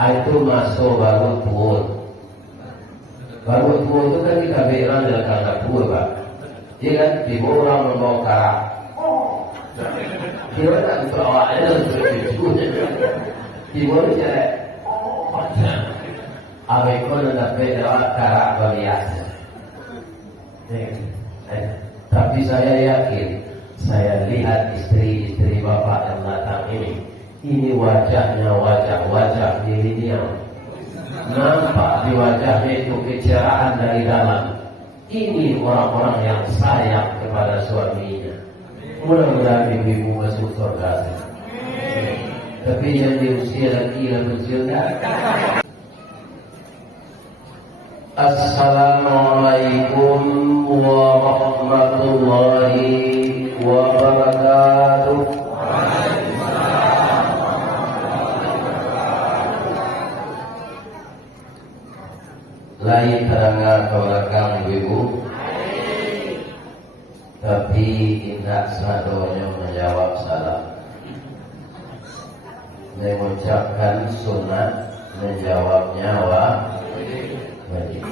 Itu masuk baru pun. Baru pun itu kan kita bilang dalam kata pun, Pak. Dia kan tiba orang membawa karak. Dia tak untuk awaknya untuk itu. Tiba dia Abekon nak beda karak berhias. Tapi saya yakin, saya lihat istri-istri bapak yang datang ini wajahnya wajah milenial. Nampak di wajahnya itu kecerahan dari dalam. Ini orang-orang yang sayang kepada suaminya. Mudah-mudahan ibu-ibu masuk surga. Tapi yang di usia lagi yang berjildah. Assalamualaikum warahmatullahi wabarakatuh. Lain terangkan ke belakang ibu-ibu, tapi tidak sadonya menjawab salam. Mengucapkan sunat, menjawabnya wajib.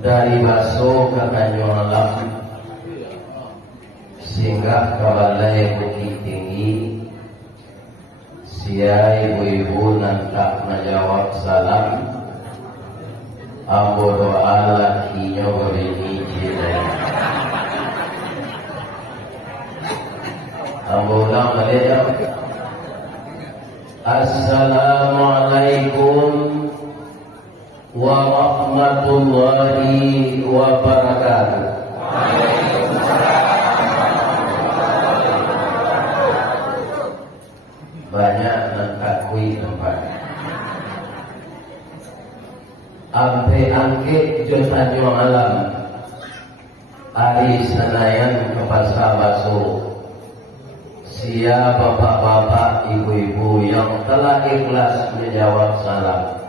Dari Baso ke Tanjung Alam, singgah ke Balai Bukit Tinggi. Sia ibu-ibu nantak menjawab salam. Ambo doa lakinya berini jilai. Ambo ulang balik ya. Assalamualaikum warahmatullahi wabarakatuh. Banyak nangkakui tempat. Ampe angke Tanjung Alam, Ari Senayan ke Pasar Baso. Sia bapak-bapak, ibu-ibu yang telah ikhlas menjawab salam,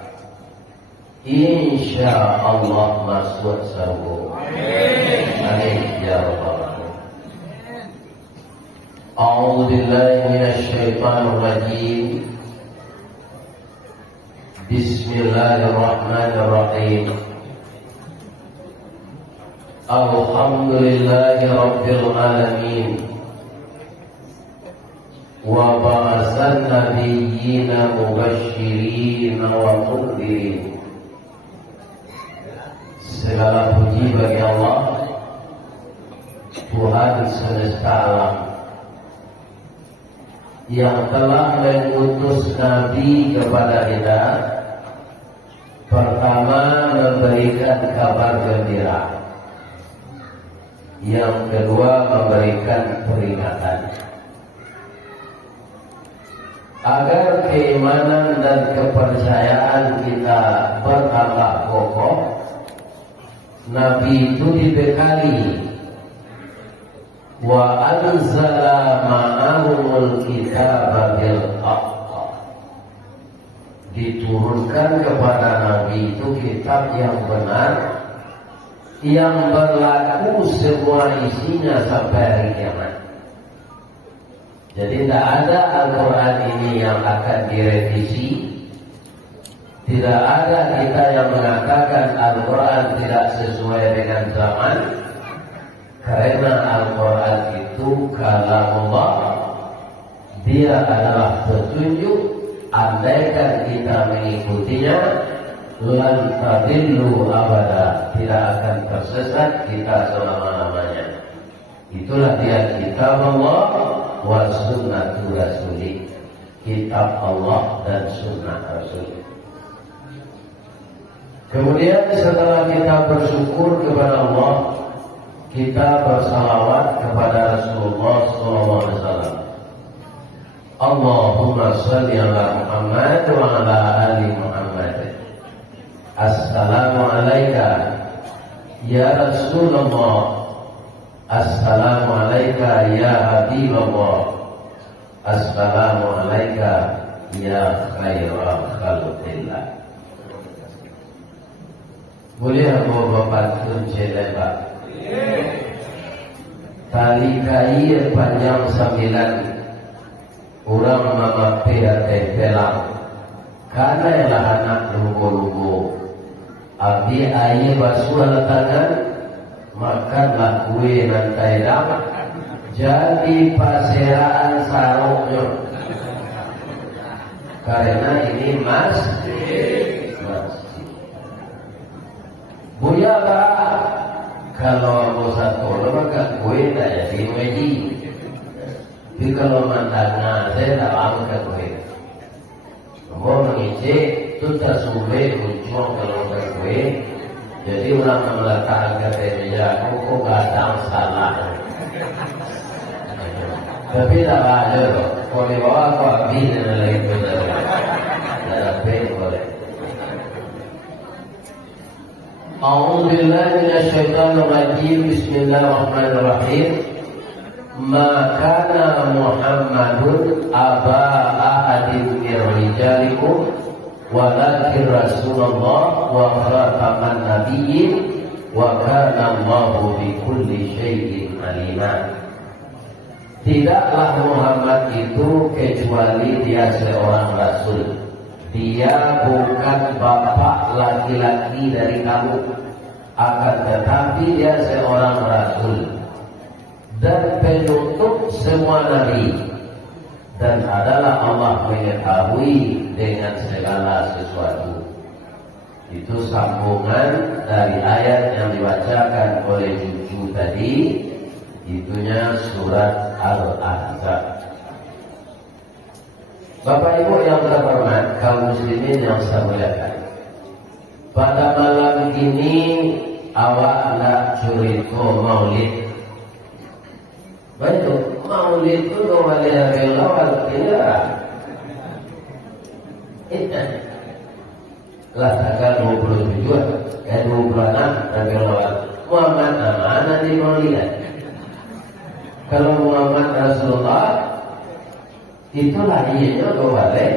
insya Allah masuk surga. Amin ya rabbal alamin. A'udzu billahi minasy syaithanir rajim. Bismillahirrahmanirrahim. Alhamdulillahi rabbil alamin. Wa ba'atsan nabiyyina mubasysyirin wa mundhirin. Segala puji bagi Allah, Tuhan semesta alam, yang telah mengutus Nabi kepada kita. Pertama, memberikan kabar gembira. Yang kedua, memberikan peringatan. Agar keimanan dan kepercayaan kita bertambah kokoh, Nabi itu dibekali wa anzala ma'ahumul kitaba bil haqq. Diturunkan kepada Nabi itu kitab yang benar, yang berlaku semua isinya sampai hari kiamat. Jadi tidak ada Al-Quran ini yang akan direvisi. Tidak ada kita yang mengatakan Al-Quran tidak sesuai dengan zaman. Karena Al-Quran itu kalamullah, dia adalah petunjuk. Andaikan kita mengikutinya, lan tadillu abada, tidak akan tersesat kita selama-lamanya. Itulah dia kitab Allah wa sunnatu rasulih, kitab Allah dan sunnah Rasul. Kemudian setelah kita bersyukur kepada Allah, kita bersalawat kepada Rasulullah SAW. Allahumma salli ala Muhammad wa ala ali Muhammad. Assalamu alayka ya Rasulullah. Assalamu alayka ya Habibullah. Assalamu alayka ya khairal khalqillah. Boleh aku berpantun Pak? Tali kain panjang 9, Urang mamampir tempelang karena ialah anak lugu-lugu. Abdi aye basuh tangan, makanlah kue nantai damat, jadi paseraan sarungnya. Karena ini masjid. Buyalah kalau mau satu maka kue tak jadi meji. Tapi kalau mandangnya saya tak mau ke kue. Mau mengisi itu tersulit muncul kalau ke kue. Jadi orang meletakkan ke meja, kok gadang salah. Tapi tak ada loh. Kalau dibawa kau habis dan lain benar. Tapi boleh. A'udzubillahi minasyaitonirrajim. Bismillahirrahmanirrahim. Ma kana Muhammadun aba ahadin min rijalikum walakin Rasulullah wa khataman nabiyyin wa kana Allahu bikulli syai'in alima. Tidaklah Muhammad itu kecuali dia seorang rasul. Dia bukan bapak laki-laki dari kamu, akan tetapi dia seorang rasul dan penutup semua nabi, dan adalah Allah mengetahui dengan segala sesuatu. Itu sambungan dari ayat yang dibacakan oleh cucu tadi, itunya surat Al-Ahzab. Bapak Ibu yang terhormat, kaum muslimin yang saya muliakan, pada malam ini awak nak cerita maulid. Baik, maulid itu wali Rabiul Awal tidak. Lah tanggal 27 26 Rabiul Awal. Muhammad mana di maulid? Kalau Muhammad Rasulullah itu lahirnya ke wali.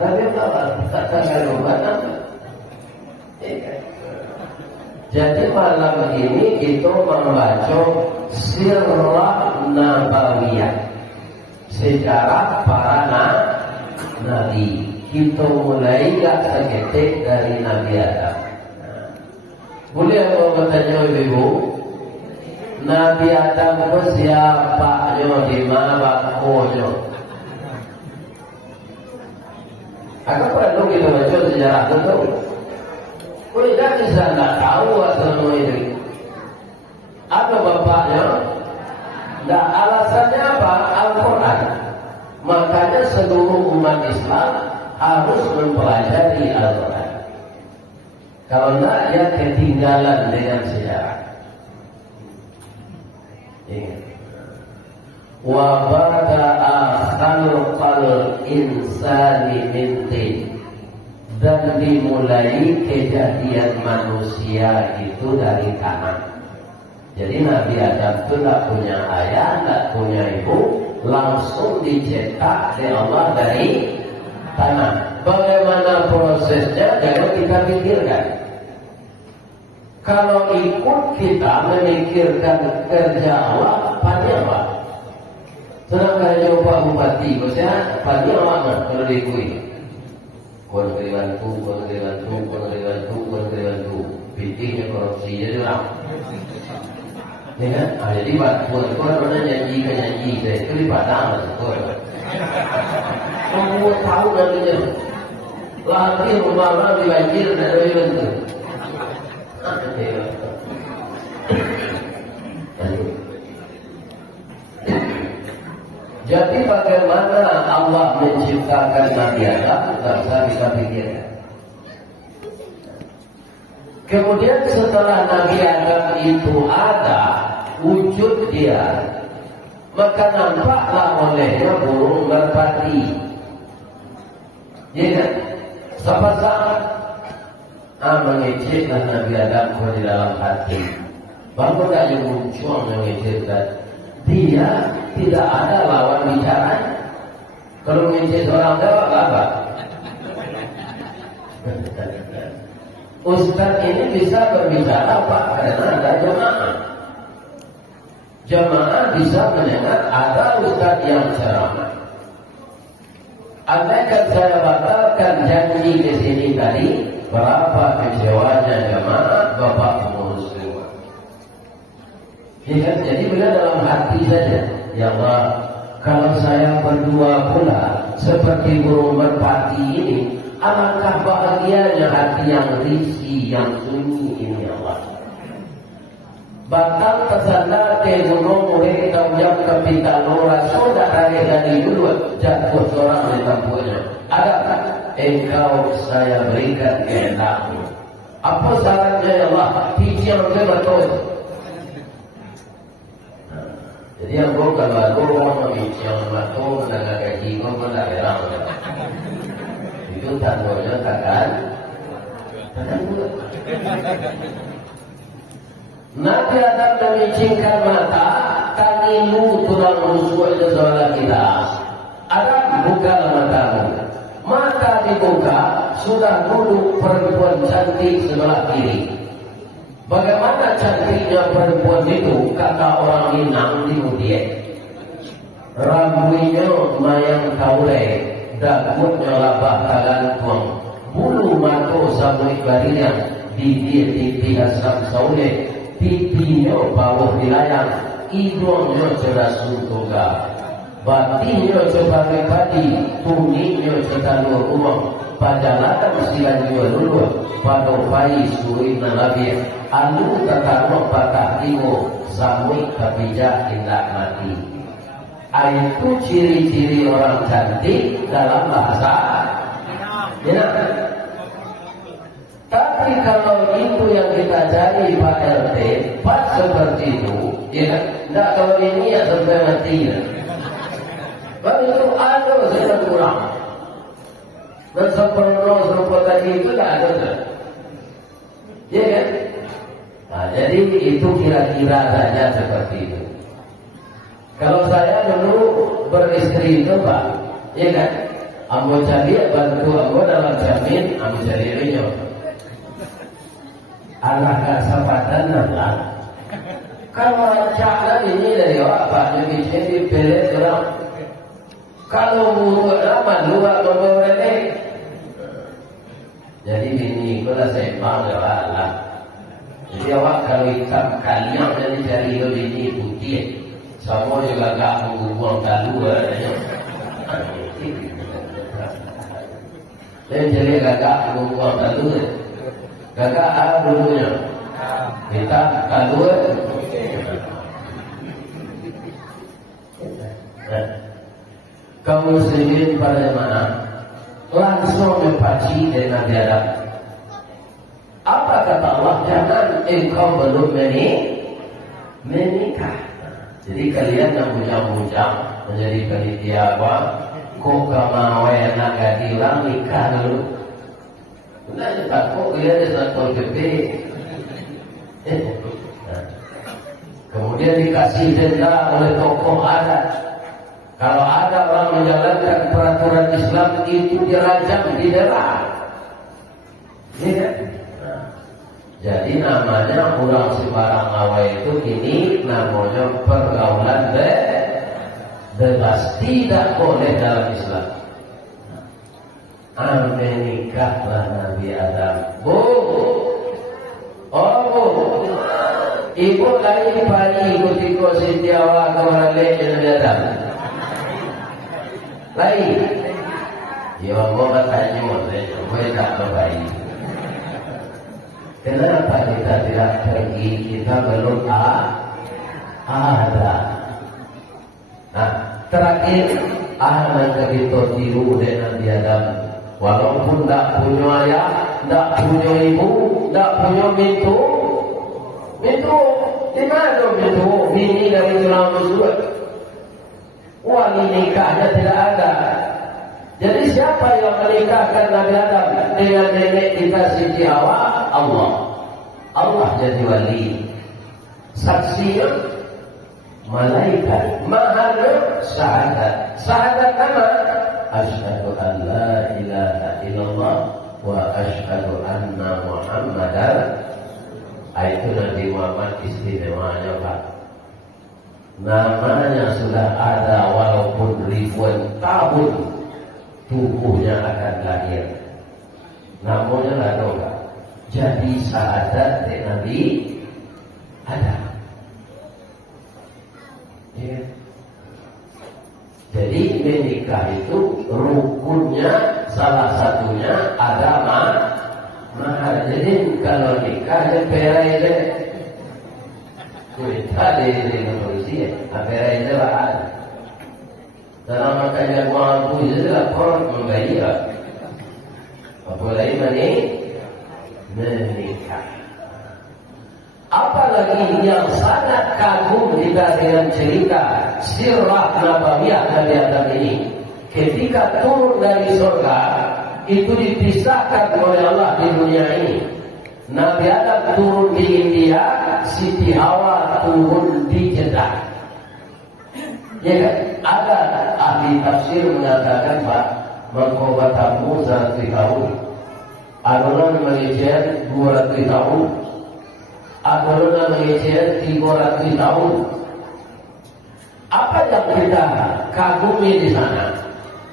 Tapi kalau tanggal 26. Jadi malam ini kita membaca Sirah Nabawiyah, sejarah para nabi. Kita mulai gak seketik dari Nabi Adam. Boleh aku bertanya ibu, Nabi Adam itu siapanya, di mana bakonya? Aku perlu kita baca sejarah itu. Kau tidak bisa tak tahu asal ini. Apa bapaknya? Nah, alasannya apa? Al-Quran. Makanya seluruh umat Islam harus mempelajari Al-Quran. Kalau tidak, dia ketinggalan dengan sejarah. Ingat. Wa bada'a khalqal insani min tin. Dan dimulai kejadian manusia itu dari tanah. Jadi Nabi Adam itu tidak punya ayah, tidak punya ibu, langsung dicetak oleh Allah dari tanah. Bagaimana prosesnya? Jangan kita pikirkan. Kalau ikut kita memikirkan kerja Allah, panjang apa? Sedangkan coba bupati, maksudnya panjang apa kalau diikui? Kontribantu, pintingnya korupsi jadi orang. Ya kan? Jadi bantuan itu ada nyanyi ke nyanyi, saya itu di Padang lah. Semua tahu namanya. Lagi rumah di banjir dan dari bentuk. Jadi bagaimana Allah menciptakan Nabi Adam, tak usah kita pikirkan. Kemudian setelah Nabi Adam itu ada, wujud dia, maka nampaklah olehnya burung merpati. Ya, sama-sama mengeceklah Nabi Adam di dalam hati. Baru tak yang muncul mengecekkan. Dia tidak ada lawan bicara. Kalau mengecek orang Jawa apa? Ustaz ini bisa berbicara apa? Karena ada jemaah. Jemaah bisa mendengar ada ustaz yang ceramah. Andaikan saya batalkan janji di sini tadi, berapa kecewanya jemaah bapak pengurus rumah. Ya, jadi bila dalam hati saja, ya Allah, kalau saya berdua pula seperti burung merpati ini, alangkah bahagianya hati yang risih, yang sunyi ini, ya Allah. Batal tersandar ke gunung murid taujab kepital rasul dari dulu jatuh seorang di tampuknya. Adakah engkau saya berikan kehendakmu? Apa syaratnya, ya Allah? Hiji yang betul. Jadi yang gue kalau aku mau yang betul mendagang gaji gue mendagang itu tandanya takkan gue. Nabi Adam memicingkan mata, tangimu tulang rusuk itu saudara kita. Adam buka matamu. Mata dibuka, sudah duduk perempuan cantik sebelah kiri. Bagaimana cantiknya perempuan itu? Kata orang Minang di Mudiek. Rambutnya mayang kaure, dagutnya labah tagantuang, bulu mato samui barinya, bibir pipi asam saule. Pipinya bawah dilayang, hidungnya cerdas suntuga, batinnya sebagai padi, tuningnya setalur uang, pajalakan silannya luluh, padopai suri nalabir, alu tataruk patah timur, samui kabijak indah mati. Itu ciri-ciri orang cantik dalam bahasa. Ya. Tapi kalau itu yang kita cari Pak RT, pas seperti itu, ya, tidak kalau ini ya sampai mati. Kalau itu ada sudah kurang. Dan seperti tadi itu tidak ada. Ya kan? Nah, jadi itu kira-kira saja seperti itu. Kalau saya dulu beristri itu Pak, ya kan? Ambo cari bantu ambo dalam jamin, ambo cari rinyo. Allah kesempatan nambah. Kalau cara ini dari apa? Jadi dipilih orang. Kalau buruk nama luar membawa ini. Jadi ini kalau saya bangga Allah. Jadi awak kalau hitam kalian jadi cari ini putih. Semua juga gak mengubuang keluar. Jadi gak mengubuang keluar. Gagak ada dulunya. Kita keluar. Kaum muslimin pada mana langsung mempaci dengan Nabi Adam. Apa kata Allah? Jangan engkau belum menikah. Jadi kalian yang bujang-bujang menjadi panitia apa? Kok kamawe nak gadilang nikah dulu. Benar tak kok dia ada satu gede. Kemudian dikasih denda oleh tokoh adat. Kalau ada orang menjalankan peraturan Islam itu dirajam, didera. Ya. Jadi namanya orang sembarang awal itu ini namanya pergaulan bebas, tidak boleh dalam Islam. Menikahlah Nabi Adam. Bu, oh bu, ibu lain pagi ketika setiawa kembali Nabi Adam. Lain, ya Allah tanya saya tak berbaik. Kenapa kita tidak pergi? Kita belum ada. Nah, terakhir anak kita tiru dengan Nabi Adam. Walaupun tak punya ayah, tak punya ibu, tak punya mintu, di mana mintu? Bini dari tulang rusuk. Wali nikahnya tidak ada. Jadi siapa yang menikahkan Nabi Adam dengan nenek kita Siti Hawa? Allah. Allah jadi wali. Saksinya malaikat. Mahalnya syahadat. Syahadat nama asyhadu an la ilaha illallah wa asyhadu anna Muhammadar. Itu Nabi Muhammad istimewanya Pak. Namanya sudah ada walaupun ribuan tahun tubuhnya akan lahir. Namanya lah doa. Jadi syahadat Nabi Adam. Ya. Jadi menikah itu rukunnya salah satunya ada mahar. Jadi kalau nikah ya perai deh. Kita di polisi ya, perai deh lah. Dalam makanya mampu jadi lapor membayar. Apalagi menikah. Apalagi yang sangat kagum kita dengan cerita sirah nabawiyah Nabi Adam ini. Ketika turun dari surga, itu dipisahkan oleh Allah di dunia ini. Nabi Adam turun di India, Siti Hawa turun di Jeddah. Ya kan? Ada ahli tafsir mengatakan Pak, mengkobatamu 100 tahun, adonan Malaysia 200 tahun, adonan Malaysia 300 tahun. Apa yang kita kagumi di sana?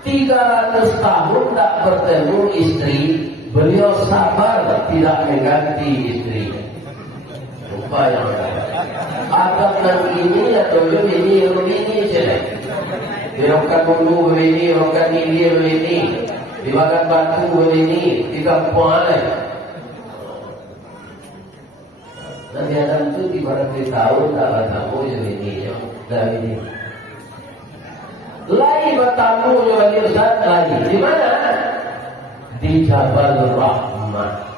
300 tahun tak bertemu istri, beliau sabar tidak mengganti istri. Lupa yang ada yang ini atau ini saja. Dirokan dulu ini, rokan ini, dimakan batu ini, di kampung lain. Nabi Adam itu di barat tahun tak bertamu yang ini, dari ini. Lain bertamu yang Ustaz lagi. Di mana? Di Jabal Rahmah.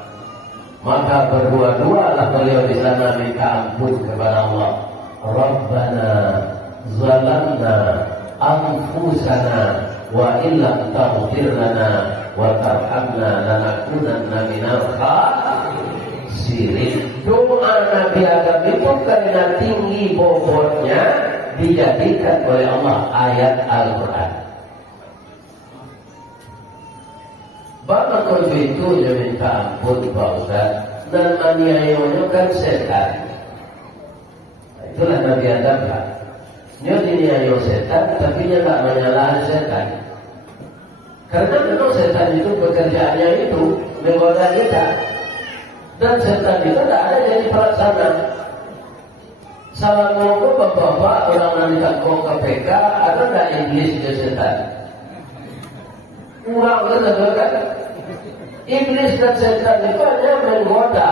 Maka berdua-dualah beliau di sana minta ampun kepada Allah. Rabbana zalamna anfusana wa illam taghfir lana wa tarhamna lanakunanna minal khasirin. Doa Nabi Adam itu karena tinggi bobotnya dijadikan oleh Allah ayat Al-Quran. Bapak kau itu dia minta ampun Pak Ustaz, dan aniayanya kan setan. Itulah Nabi Adam kan. Dia diniayo setan, tapi dia tak menyalahkan setan. Karena memang setan itu pekerjaannya itu menggoda kita. Dan setan itu tak ada jadi pelaksana. Salah ngomong bapak-bapak orang nanti tak kau KPK, ada tak iblis dia setan? Kurang kan? Iblis dan setan itu hanya menggoda.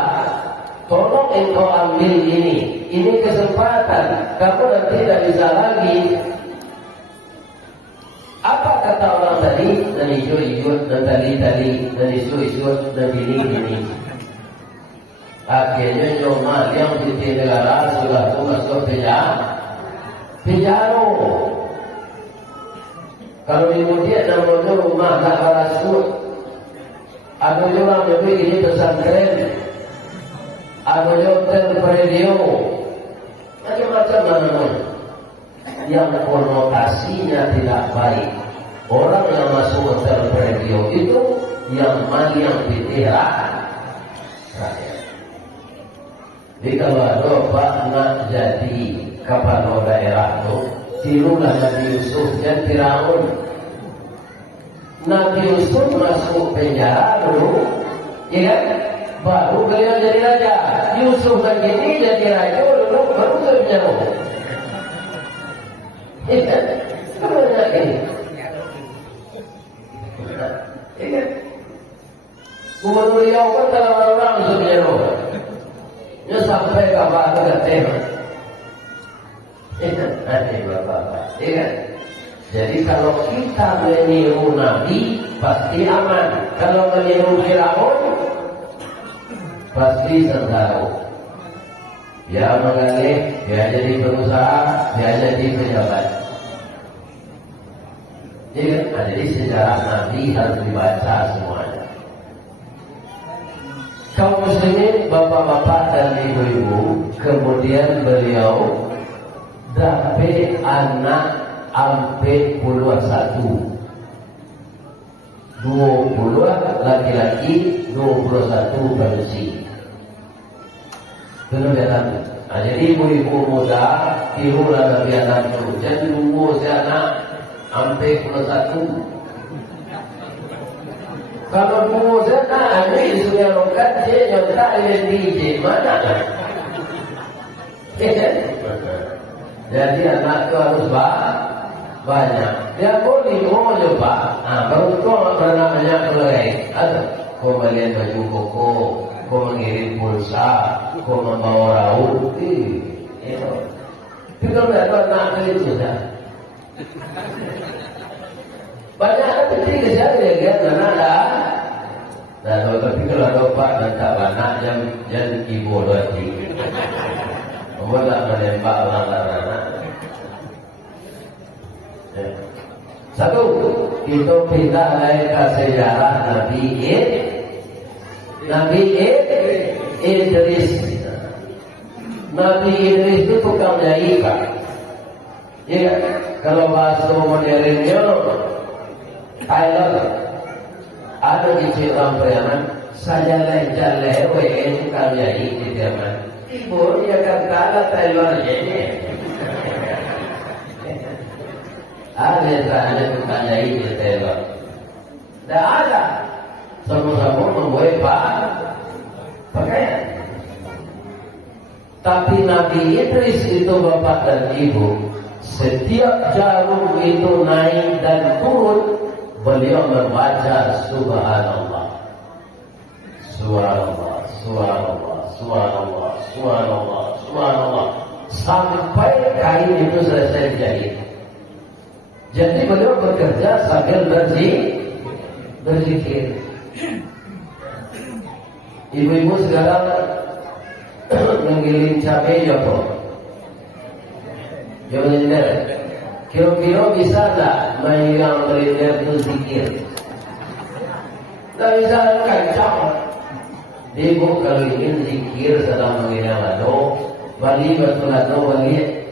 Tolong engkau ambil ini kesempatan. Kamu nanti tidak bisa lagi. Apa kata orang tadi? Dan hijau-hijau, dan tadi, dan isu-isu, dan ini. Akhirnya nyomal yang di negara sudah masuk penjara. Kalau kemudian namanya rumah tak berasut, ada orang lebih ini pesantren, ada hotel radio, macam-macam mana yang konotasinya tidak baik. Orang yang masuk hotel radio itu yang yang ditirak. Jadi kalau ada Pak nak jadi kepala daerah itu, tirulah Nabi Yusuf dan Firaun. Nabi Yusuf masuk penjara dulu, ya kan? Baru beliau jadi raja. Yusuf begini jadi raja dulu, baru ke penjara. Ya kan? Sebenarnya ini. Ya kan? Gubernur beliau kan kalau orang masuk penjara. Dia sampai kabar ke Bapak-bapak. Ya kan? Jadi kalau kita meniru Nabi pasti aman. Kalau meniru Firaun pasti sendiri. Dia mengalih, dia jadi pengusaha, dia jadi pejabat. Ya kan? Jadi sejarah Nabi harus dibaca semuanya. Kaum muslimin, bapak-bapak dan ibu-ibu, kemudian beliau dapat anak sampai puluhan 1. 20 laki-laki, 21 manusia. Itu Nabi Adam. Nah, jadi ibu-ibu muda tirulah Nabi Adam dulu. Jadi umur si anak sampai 21. Kalau pengusaha ini sudah rokat je nyata yang DJ mana? Jadi anak itu harus banyak. Dia boleh mau coba. Baru kau namanya keluarga. Ada kau melihat baju koko, kau mengirim pulsa, kau membawa raut. Tapi kalau tidak tahu anak itu sudah. Banyak anak kecil saja dia karena ada. Nah, tapi kalau ada pak dan tak banyak yang ibu lagi. Kamu tak menembak anak-anak. Satu, itu kita naik ke sejarah Nabi Idris. Nabi Idris itu tukang nyai pak. Ya, kalau bahasa modernnya Tyler ada di cerita periaman saya lewe itu kalian di zaman ibu dia kata ada Tyler ini ada saja tukangnya ini Tyler tidak ada sama-sama membuat pakaian tapi Nabi Idris itu bapak dan ibu setiap jarum itu naik dan turun beliau membaca subhanallah subhanallah subhanallah subhanallah subhanallah subhanallah sampai kain itu selesai dijahit. Jadi beliau bekerja sambil berzikir. Ibu-ibu sekarang menggiling cabai ya kok. Jangan kira-kira bisa tak yang berinder itu zikir? Tak bisa kacau. Ibu kalau ingin zikir sedang mengira lado, balik betul lado balik.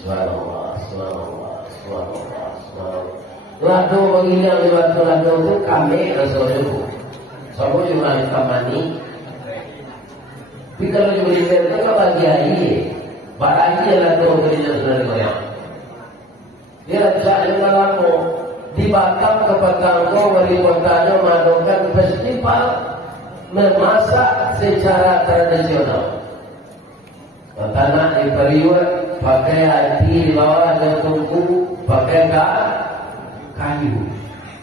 Subhanallah, subhanallah, subhanallah, subhanallah. Lado mengira betul lado itu kami rasulullah. Semua juga kamani. Tapi kalau berinder itu kan bagi hari, barangnya lado berinder sudah goyang. Dia tidak mengalami di Batam ke Petanggo wali kotanya mengadakan festival memasak secara tradisional. Tanah di periwet pakai hati di bawah ada tungku pakai kayu.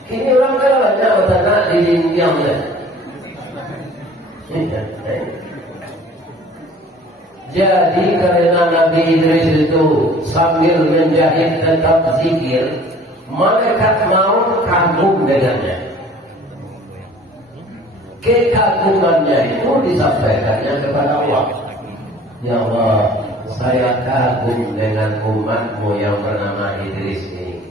Ini orang kan banyak tanah di Indiang ya. Jadi karena Nabi Idris itu sambil menjahit tetap zikir, malaikat maut kagum dengannya. Kekagumannya itu disampaikannya kepada Allah. Ya Allah, saya kagum dengan umatmu yang bernama Idris ini.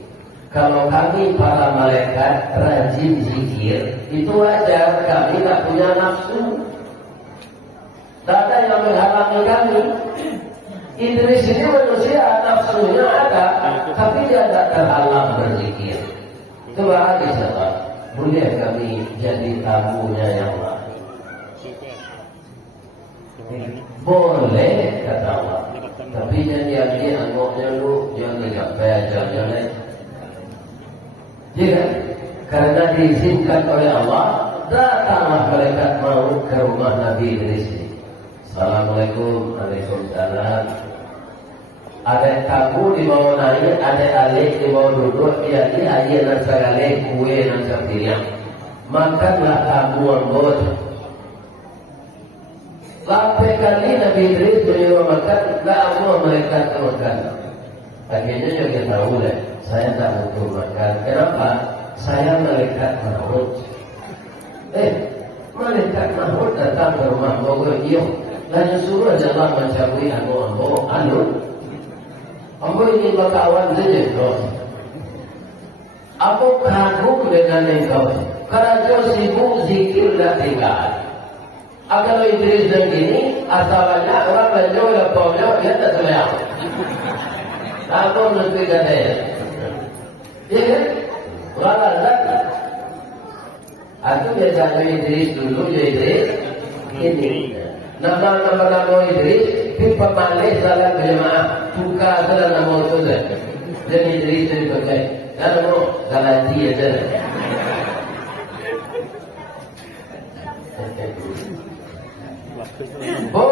Kalau kami para malaikat rajin zikir, itu wajar, kami tak punya nafsu. Tak ada yang menghalangi kami. Idris ini manusia, nafsunya ada, tapi dia tidak terhalang berzikir. Itu bahagia sahabat. Boleh kami jadi tamunya yang lain? Boleh, kata Allah. Tapi janji anggotnya lu jangan sampai jangan. Jika karena diizinkan oleh Allah, datanglah malaikat maut ke rumah Nabi Idris ini. Assalamualaikum, waalaikumsalam. Ada tabu di bawah naik, ada alik di bawah duduk, jadi aja nasagale kue nasabiriang. Makanlah tabu anggota. Sampai kali Nabi Idris menyuruh makan, tak semua mereka makan. Akhirnya juga tahu lah, saya tak butuh makan. Kenapa? Saya malaikat maut. Malaikat maut datang ke rumah Bogor, dan suruh jalan mencabui ambo ini bakawan saja bro. Aku kagum dengan engkau karena kau sibuk zikir dan tinggal. Kalau Idris dan gini asalnya orang banyak yang bawanya dia tak selayang. Aku mesti kata ya. Iya kan? Orang ada. Aku biasanya Idris dulu ya Idris ini. Nama Idris, pipa malai salah berjemaah, buka salah nama itu dah. Jadi Idris itu pakai, kalau mau galati aja. Bu,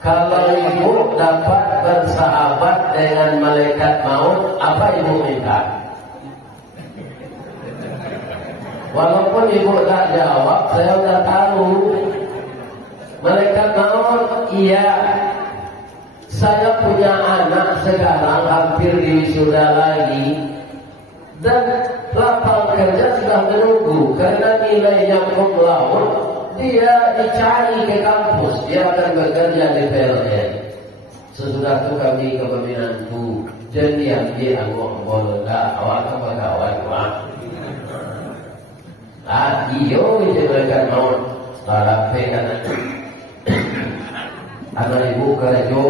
kalau ibu dapat bersahabat dengan malaikat maut, apa ibu minta? Walaupun ibu tak jawab, saya udah tahu. Malaikat maut, iya. Saya punya anak sekarang hampir diwisuda lagi. Dan lapang kerja sudah menunggu. Karena nilainya cum laude, dia dicari ke kampus. Dia akan bekerja di PLN. Sesudah itu kami kepemimpinanku. Jadi yang dia ngomong awak kawan wah. Iyo itu mereka mau tarapekan anak ibu kerja.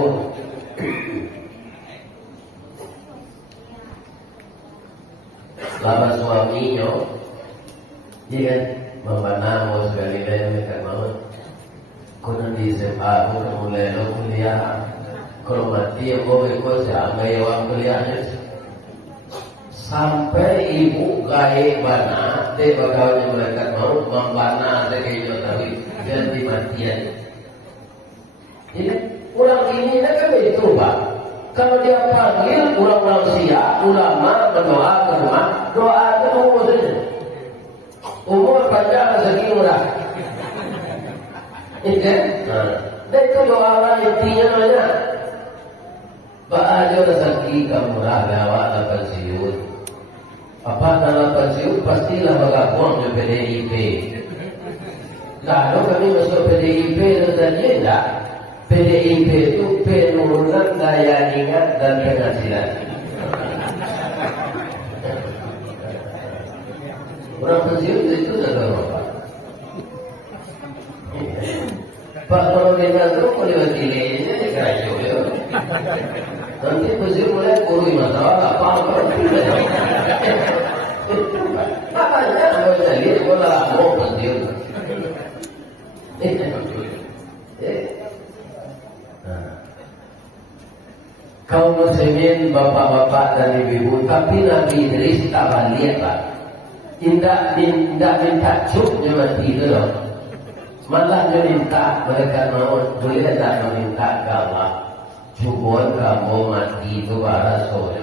Lama suaminya dia membangun sekali mereka mau konon di SMA konon mulai kuliah kalau mati yang mau ikut sampai uang kuliahnya sampai ibu gaya bana dia bagaimana mereka mau membana sekalinya tapi jadi matian. Jadi orang ini kan begitu pak. Kalau dia panggil orang-orang siap, ulama berdoa ke rumah, doa itu umur saja. Umur panjang rezeki murah. Iya. Dan itu doa lah intinya banyak. Pak aja rezeki kamu murah lewat pensiun. Apa dalam pensiun pastilah bergabung di PDIP. Lalu kami masuk PDIP dan tidak. PDIP itu penurunan daya ingat dan penghasilan. Orang pensiun itu sudah apa? Pak kalau dengan itu mau diwakili ini dikasih ya. Nanti pensiun mulai kurui masalah apa? Makanya mau jadi bola mau pensiun. Kaum muslimin, bapak-bapak dan ibu-ibu, tapi Nabi Idris tak balik pak. Tidak minta cuknya mati itu loh. Malah dia minta mereka mau boleh tak meminta ke Allah. Cukun kamu mati itu barasonya.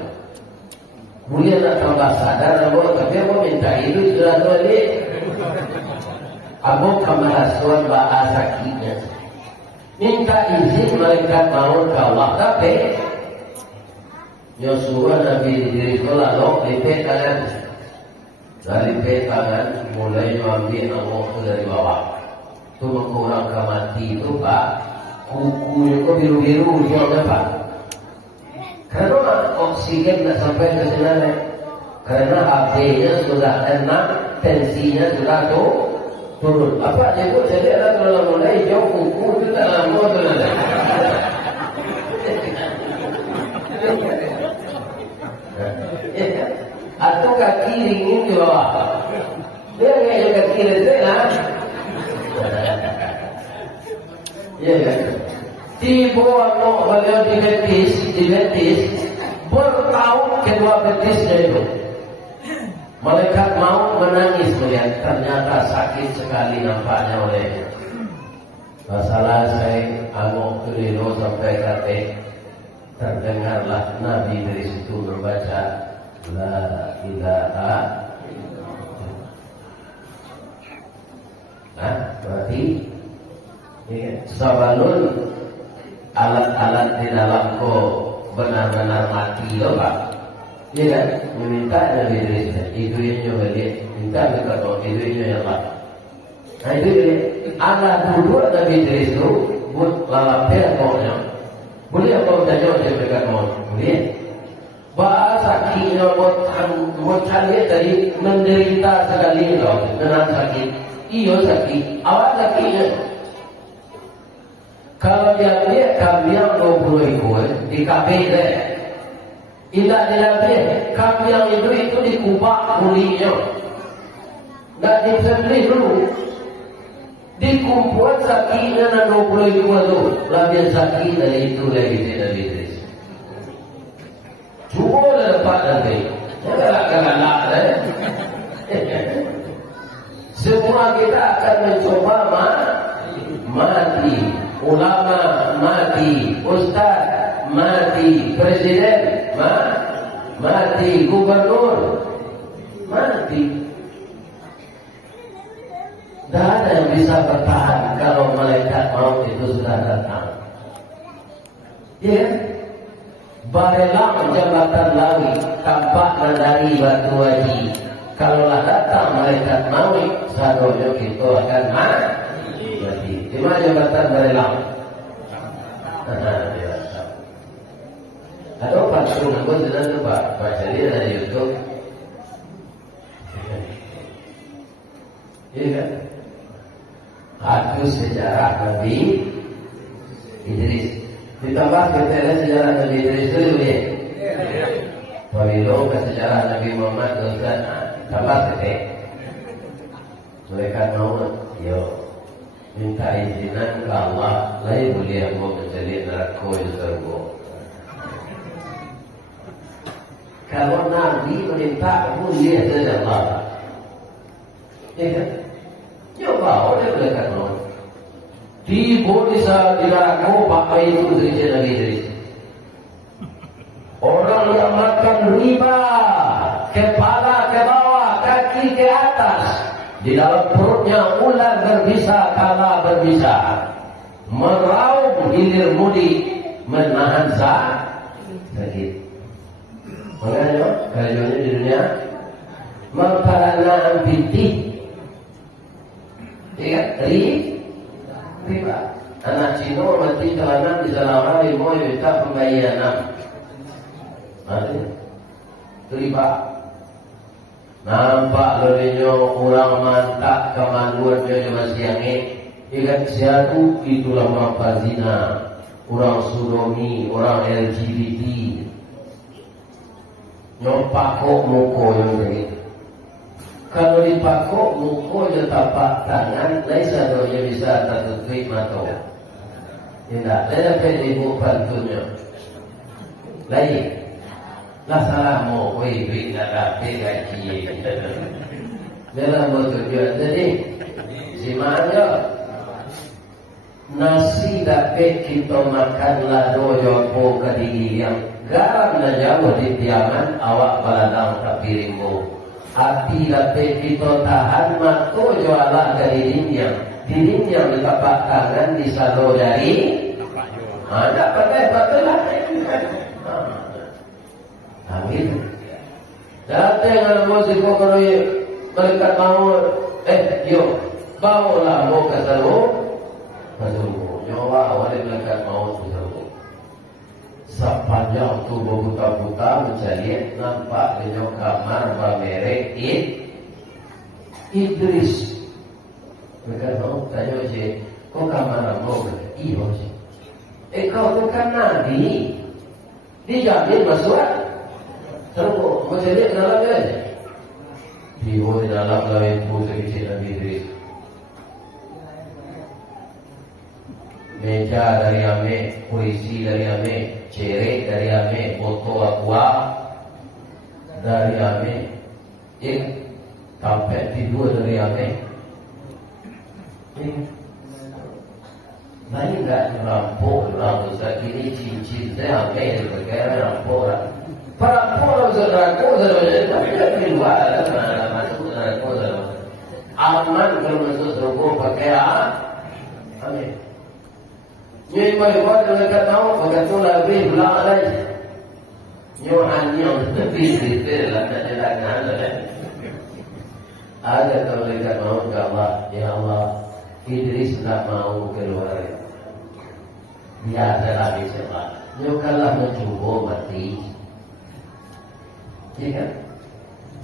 Boleh nak tambah sadar kamu, tapi aku minta itu sudah balik. Aku kemarasuan bahasa sakitnya. Minta izin mereka mau ke Allah, tapi Yosua Nabi Idris lalu lipet tangan dari tangan mulai mengambil Allah dari bawah itu mengurangkan mati itu pak kukunya kok biru-biru dia pak karena oksigen tidak sampai ke sana karena HP-nya sudah enak tensinya sudah turun apa dia kok jadi ada kalau mulai jauh kuku itu tak lama benar. Atau kaki ringin di bawah. Dia kayaknya kaki ringin lah. Ya kan. Tiba no beliau di betis, bertahu kedua betisnya itu. Malaikat mau menangis melihat ternyata sakit sekali nampaknya olehnya. Masalah saya amok keliru sampai kata terdengarlah Nabi dari situ membaca La ilaha berarti sabalun alat-alat di dalam benar-benar mati loh pak. Iya kan? Meminta Nabi Idris itu yang nyoba lihat minta dekat orang itu yang Allah. Nah itu dia anak dulu Nabi Idris itu buat lalapnya kaunya. Boleh apa tanya dia dekat orang? Boleh. Bahasa sakitnya buat kalian dari menderita sekali loh dengan sakit. Iyo sakit, awak sakitnya. Kalau dia lihat kami yang 20 ekor di kafe deh. Tidak dilatih, kami yang itu dikubah kulitnya. Tidak disembelih dulu. Dikumpul sakitnya dan 20 ekor itu. Lebih sakit dari itu lagi tidak bisa. Cuma dah dapat nanti. Jangan galak Semua kita akan mencoba mati, ulama mati, ustaz mati, presiden mati, gubernur mati. Tidak ada yang bisa bertahan kalau malaikat maut itu sudah datang. Ya, barelang jambatan lawi tampak dari batu wajib. Kalaulah datang malaikat maut, sadonya kita akan mati. Di mana jambatan barelang? Ada patung aku sedang coba baca dia dari YouTube. Iya kan? Aku sejarah Nabi Idris. Ditambah kita sejarah Nabi Idris dulu ya. Pemilu ke sejarah Nabi Muhammad dan tambah kita. Mereka mau yo minta izinan ke Allah, lain boleh mau menjadi neraka di surga. Kalau Nabi meminta mulia dari Allah, ya kan? Coba oleh mereka mau. Di bisa neraka pakai itu dari Nabi Idris. Orang yang makan riba, kepala ke bawah, kaki ke atas, di dalam perutnya ular berbisa, kala berbisa, meraup hilir mudik, menahan sakit. Makanya kajiannya di dunia mengkarana binti, ya riba. Anak Cina mati celana di selama 5 juta pembayaran. Nanti riba. Nampak lebihnya orang mantap kemanduannya masih yang ikat siatu itulah mampu zina, orang sodomi, orang LGBT. Nyopakok muko yang begitu. Kalau dipakok muko yang tapak tangan, lain sadonya bisa tertutup mata. Tidak, lain ibu bantunya. Lain, lah salah mau wei nak dapat gaji. Dalam bertujuan jadi, si mana nasi dapat kita makan lado jopo kediri yang garam na jauh di piaman awak baladang tak piringmu. Hati dapat kita tahan matu jualah dari dinding yang ditapak tangan di sado dari ada pakai patulah. Amin. Datang kalau musik kalau mereka mau yo bawalah mau ke sado nyawa awalnya mereka mau ke sado. Sepanjang tubuh buta-buta mencari nampak di kamar merek Idris. Mereka tahu tanya je, kau kamar mau? Iya je. Kau tu kan Nabi, dijamin masuk. Terus mencari dalam dia. Dia di dalam lain putri kecil Nabi Idris. Meja dari ame, kursi dari ame, cerek dari ame, foto aqua dari ame, kampet tidur dari ame. Lain tak rampok, rampok ini cincin saya ame berkait rampok. Rampok neraka saudara, tapi luar masuk neraka saudara. Aman kalau masuk surga pakai ame. Nyai buat mereka tahu maka tu lebih belang lagi. Nyuhan lebih lah tak ada nada. Ada kalau mereka mau ke Allah, ya Allah, Idris tak mau keluar. Dia adalah siapa? Nyukalah mencuba mati. Ya kan?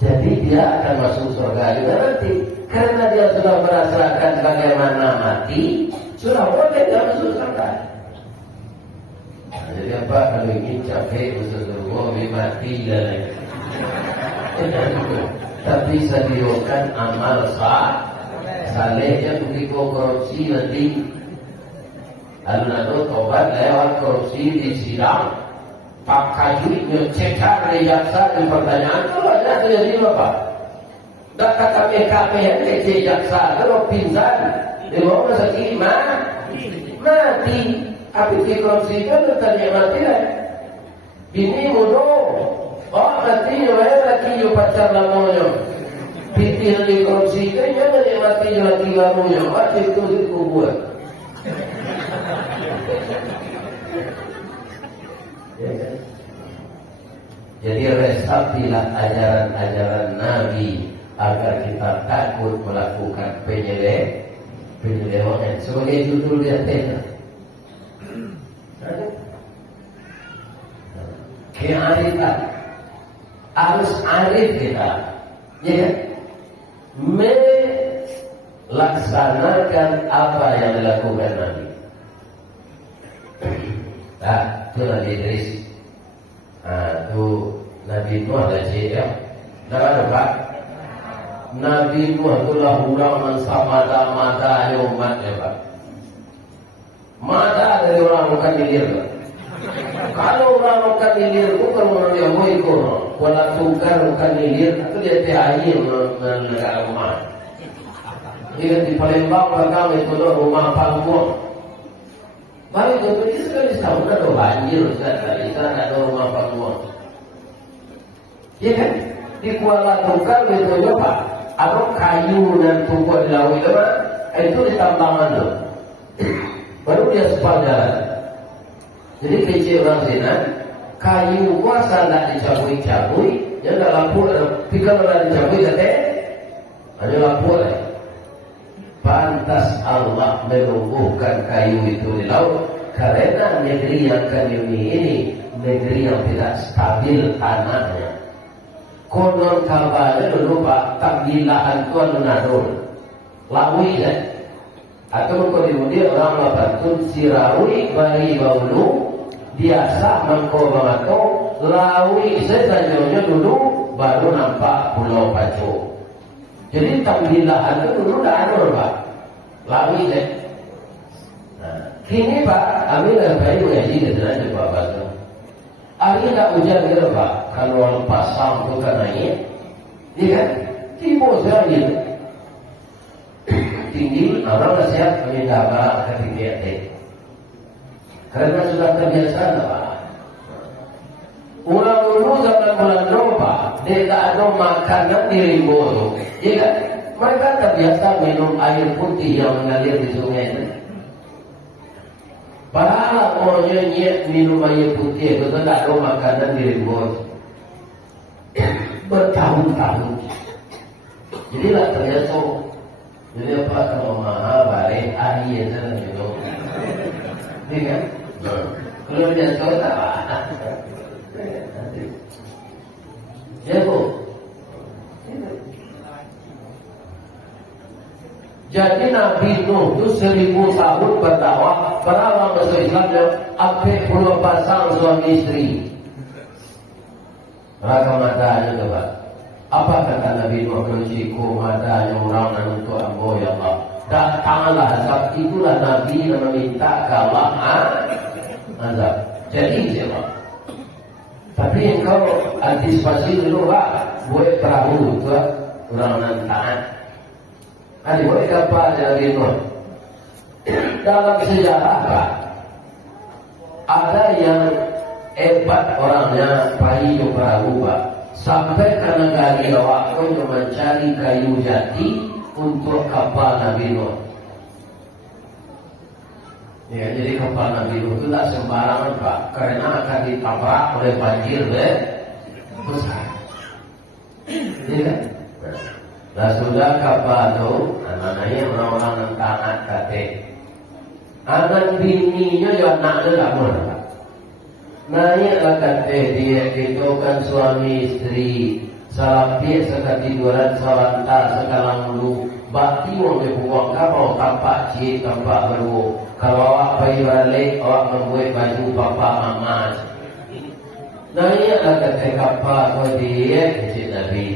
Jadi dia akan masuk surga juga nanti. Karena dia sudah merasakan bagaimana mati, sudah boleh dia masuk surga. Jadi apa kalau ingin capek masuk surga, mati dan tapi sediakan amal saleh yang berikut korupsi nanti. Lalu tobat lewat korupsi di sidang. Pakai duitnya cekar dari jaksa dan pertanyaan itu ada terjadi apa? Tak kata PKP yang kece jaksa kalau pingsan di bawah sakit mah Mati. Tapi dikongsikan tentang mati lah. Bini mudo. Oh mati laki yo pacar lamonyo. Pitih dikongsikan jangan mati laki lamonyo. Mati itu dikubur. Ya kan? Jadi resapilah ajaran-ajaran Nabi agar kita takut melakukan penyelewengan. Sebagai judul dia tema. Kearifan harus arif kita, ya kan? Melaksanakan apa yang dilakukan Nabi. Nah, itu Nabi Idris. Itu Nabi Nuh ada cerita. Nah, ada Pak. Nabi Nuh itulah orang yang mata-mata umat ya Pak. Mata dari orang bukan hilir Pak. Kalau orang bukan hilir itu kalau orang yang mau ikut, kalau tukar bukan hilir itu dia TAI menegak rumah. Jika di Palembang belakang itu rumah Panggung. Baik itu sekali setahun ada banjir Ustaz, di sana ada rumah Panggung. Ya kan? Di Kuala Tukar itu Pak. Atau kayu dan tumbuh di laut itu di tambangan tuh. Baru dia sepal jalan. Jadi kecil orang sini, kayu kuasa tidak dicabui-cabui, dia tidak lampu. Tapi kalau tidak dicabui, kata, hanya lampu. Pantas Allah menumbuhkan kayu itu di laut karena negeri yang kami ini negeri yang tidak stabil tanahnya. Konon kabarnya dulu Pak, takbilahan tuan menadul lawi kan atau kemudian orang melakukan sirawi bari baulu biasa mengkobato lawi setanyonya dulu baru nampak Pulau Pacu. Jadi takbilahan itu dulu dah ada Pak, lawi kan. Nah, kini Pak, ambil bayu ngaji gitu aja Pak Batu. Hari tak hujan gitu Pak. Kalau pasang itu kan naik, iya kan? Timur sekali. Tinggi, orang nasihat meminta barang ketinggian. Karena sudah terbiasa Pak. Orang dulu zaman Belanda Pak, dia tak ada makanan di Rimbo, iya kan? Mereka terbiasa minum air putih yang mengalir di sungai itu. Padahal orangnya minum air putih itu tak ada makanan di Rimbo. Bertahun-tahun. Jadi lah ternyata jadi apa kalau mahal balik air sana gitu. Ini kan? Kalau dia tahu tak apa. Ya Bu. Jadi Nabi Nuh itu 1000 tahun berdakwah, berawal masuk Islam yang sampai puluh pasang suami istri. Raga matanya coba. Apa kata Nabi Nuh menciku matanya orang dan untuk ambo ya Allah. Datanglah azab, itulah Nabi yang meminta ke Allah azab. Jadi siapa? Tapi engkau antisipasi dulu Pak, buat perahu itu orang nan taat. Ada buat kapal Nabi Nuh. Dalam sejarah Pak, ada yang hebat orangnya payung perahu Pak. Sampai ke negara waktu untuk mencari kayu jati untuk kapal Nabi Nuh. Ya, jadi kapal Nabi Nuh itu tak sembarangan Pak, karena akan ditabrak oleh banjir besar. Ya kan? Nah sudah kapal itu, anaknya orang-orang yang taat kata, anak bininya juga anaknya tak boleh Pak. Naiklah kata dia itu kan suami istri salapia sekatiduran salanta sekalang lu bakti wong buang kapal tampak cik tampak baru kalau awak pergi balik awak membuat baju papa mama. Naiklah kata kapal kau dia kecil Nabi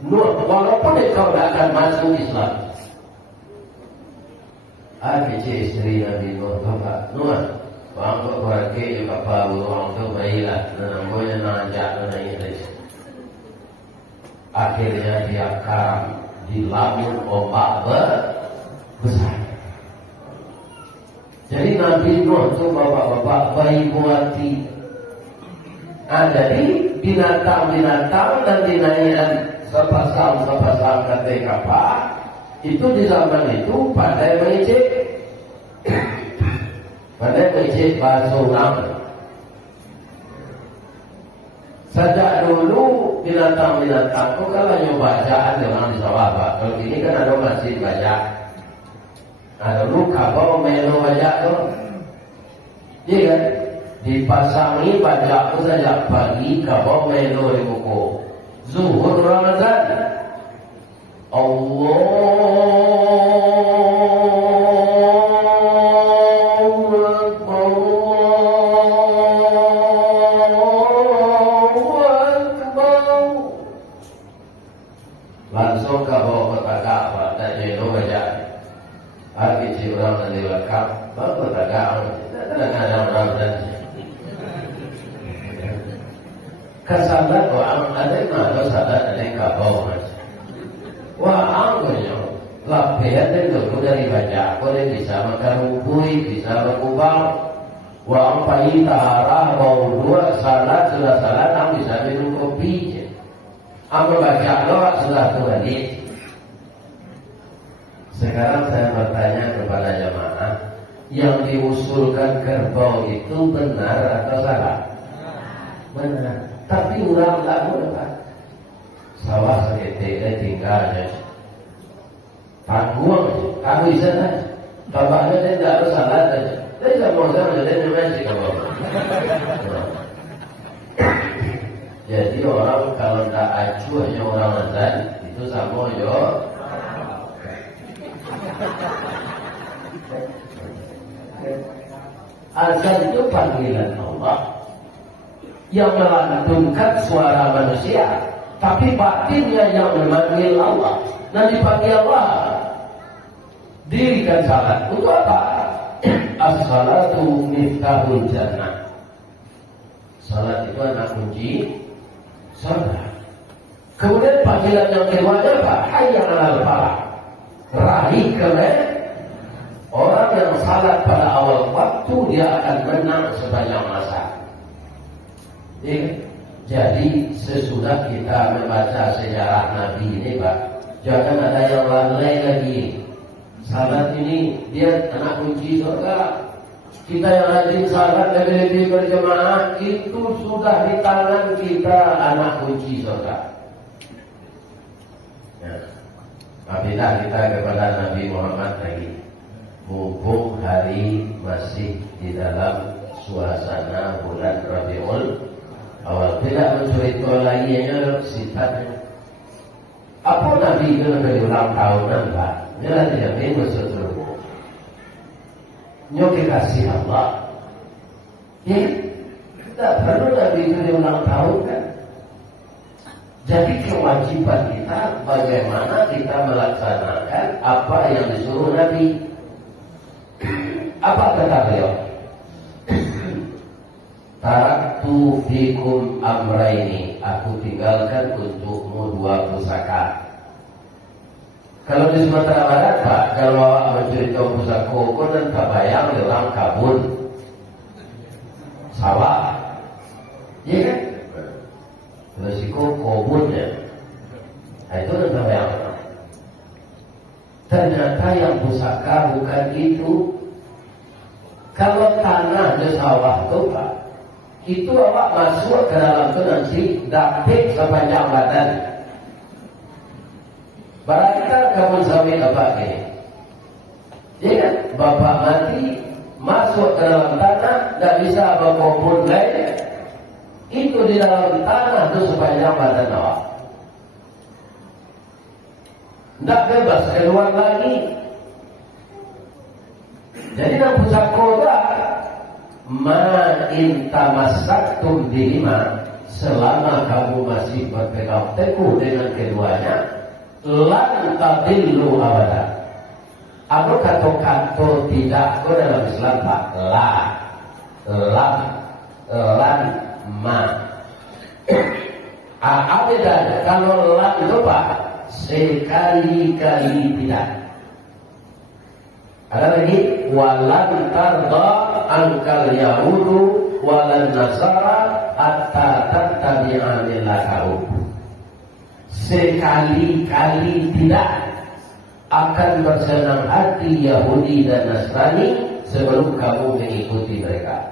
Nuh walaupun kau tak akan masuk Islam. Kecil istri Nabi Nuh bapak Nuh orang tu pergi juga baru orang tu bayilah, namanya nanjak naik. Akhirnya dia karam di lamun ombak besar. Jadi Nabi Nuh itu bapak-bapak bayi buati. Jadi binatang-binatang dan dinaikan sepasang kata kapal itu di zaman itu pandai mengicip bahasa orang. Sejak dulu binatang-binatang itu kalau yang bacaan memang di sawah Pak. Kalau ini kan ada masjid banyak. Ada dulu kabau melo banyak tu. Iya kan? Dipasangi banyak tu sejak pagi kabau melo di buku. Zuhur Ramadan. Langsung kabau bertagak Pak. Tak melo banyak. Hari si orang yang dilekap, baru bertagak. Kesalat orang ada mana salat ada kabau macam. Wah anggunya, lapihan dan dulu dari baca, kau bisa makan rubui, bisa berkubang. Wah pagi tahara bau dua salat sudah salat, ang bisa minum kopi. Ang baca doa sudah tu hadis. Sekarang saya bertanya kepada jamaah, yang diusulkan kerbau itu benar atau salah? Benar. Tapi orang tak boleh. Sawah seketika tinggalnya. Tanggung, kamu bisa kan? Bapaknya dia tak harus salah saja. Dia tak mau sama dia masih kabau. Jadi orang kalau tak acuhnya orang azan itu sama yo. Azan itu panggilan Allah yang melantunkan suara manusia, tapi batinnya yang memanggil Allah. Dan dipanggil Allah, dirikan salat untuk apa? As-salatu miftahul jannah. Salat itu anak kunci surga. Kemudian panggilan yang kedua apa? Hayya 'alal falah. Raih kalian. Orang yang salat pada awal waktu dia akan menang sepanjang masa. Jadi sesudah kita membaca sejarah Nabi ini Pak, jangan ada yang lalai lagi. Salat ini dia anak kunci surga. Kita yang rajin salat lebih-lebih berjemaah itu sudah di tangan kita anak kunci surga. Ya. Apabila kita kepada Nabi Muhammad lagi, mumpung hari masih di dalam suasana bulan Rabiul Awal, tidak menceritakan lagi yang sifatnya. Apa Nabi itu lebih ulang tahunan Pak? Ini lah tidak minggu seterusnya. Nyoke kasih Allah. Ya, tidak perlu Nabi itu diulang tahun kan? Jadi kewajiban kita bagaimana kita melaksanakan apa yang disuruh Nabi. Apa kata beliau? Taraktu fikum amraini, aku tinggalkan untukmu dua pusaka. Kalau di Sumatera Barat Pak, kalau awak mencerita pusaka koko dan kabayang dalam kabun sawah, iya kan? Resiko kobunnya, itu dan kabayang. Ternyata yang pusaka bukan itu. Kalau tanah di sawah itu Pak, itu awak masuk ke dalam itu nanti dapet sepanjang badan. Barang kita kamu sawit apa ini? Ya kan? Bapak mati masuk ke dalam tanah, tidak bisa berkumpul lain. Itu di dalam tanah itu sepanjang badan awak. Tidak bebas keluar lagi. Jadi dalam pusaka ma in tamassaktum bihima, selama kamu masih berpegang teguh dengan keduanya, lan tadillu abada. Aku kata tidak, aku dalam Islam Pak, lam, lan, ma. Abadan, kalau lam itu Pak, sekali-kali tidak. Ada lagi walan tarda angkal yahudu walan nasara hatta tattabi'a millatahum. Sekali-kali tidak akan bersenang hati Yahudi dan Nasrani sebelum kamu mengikuti mereka.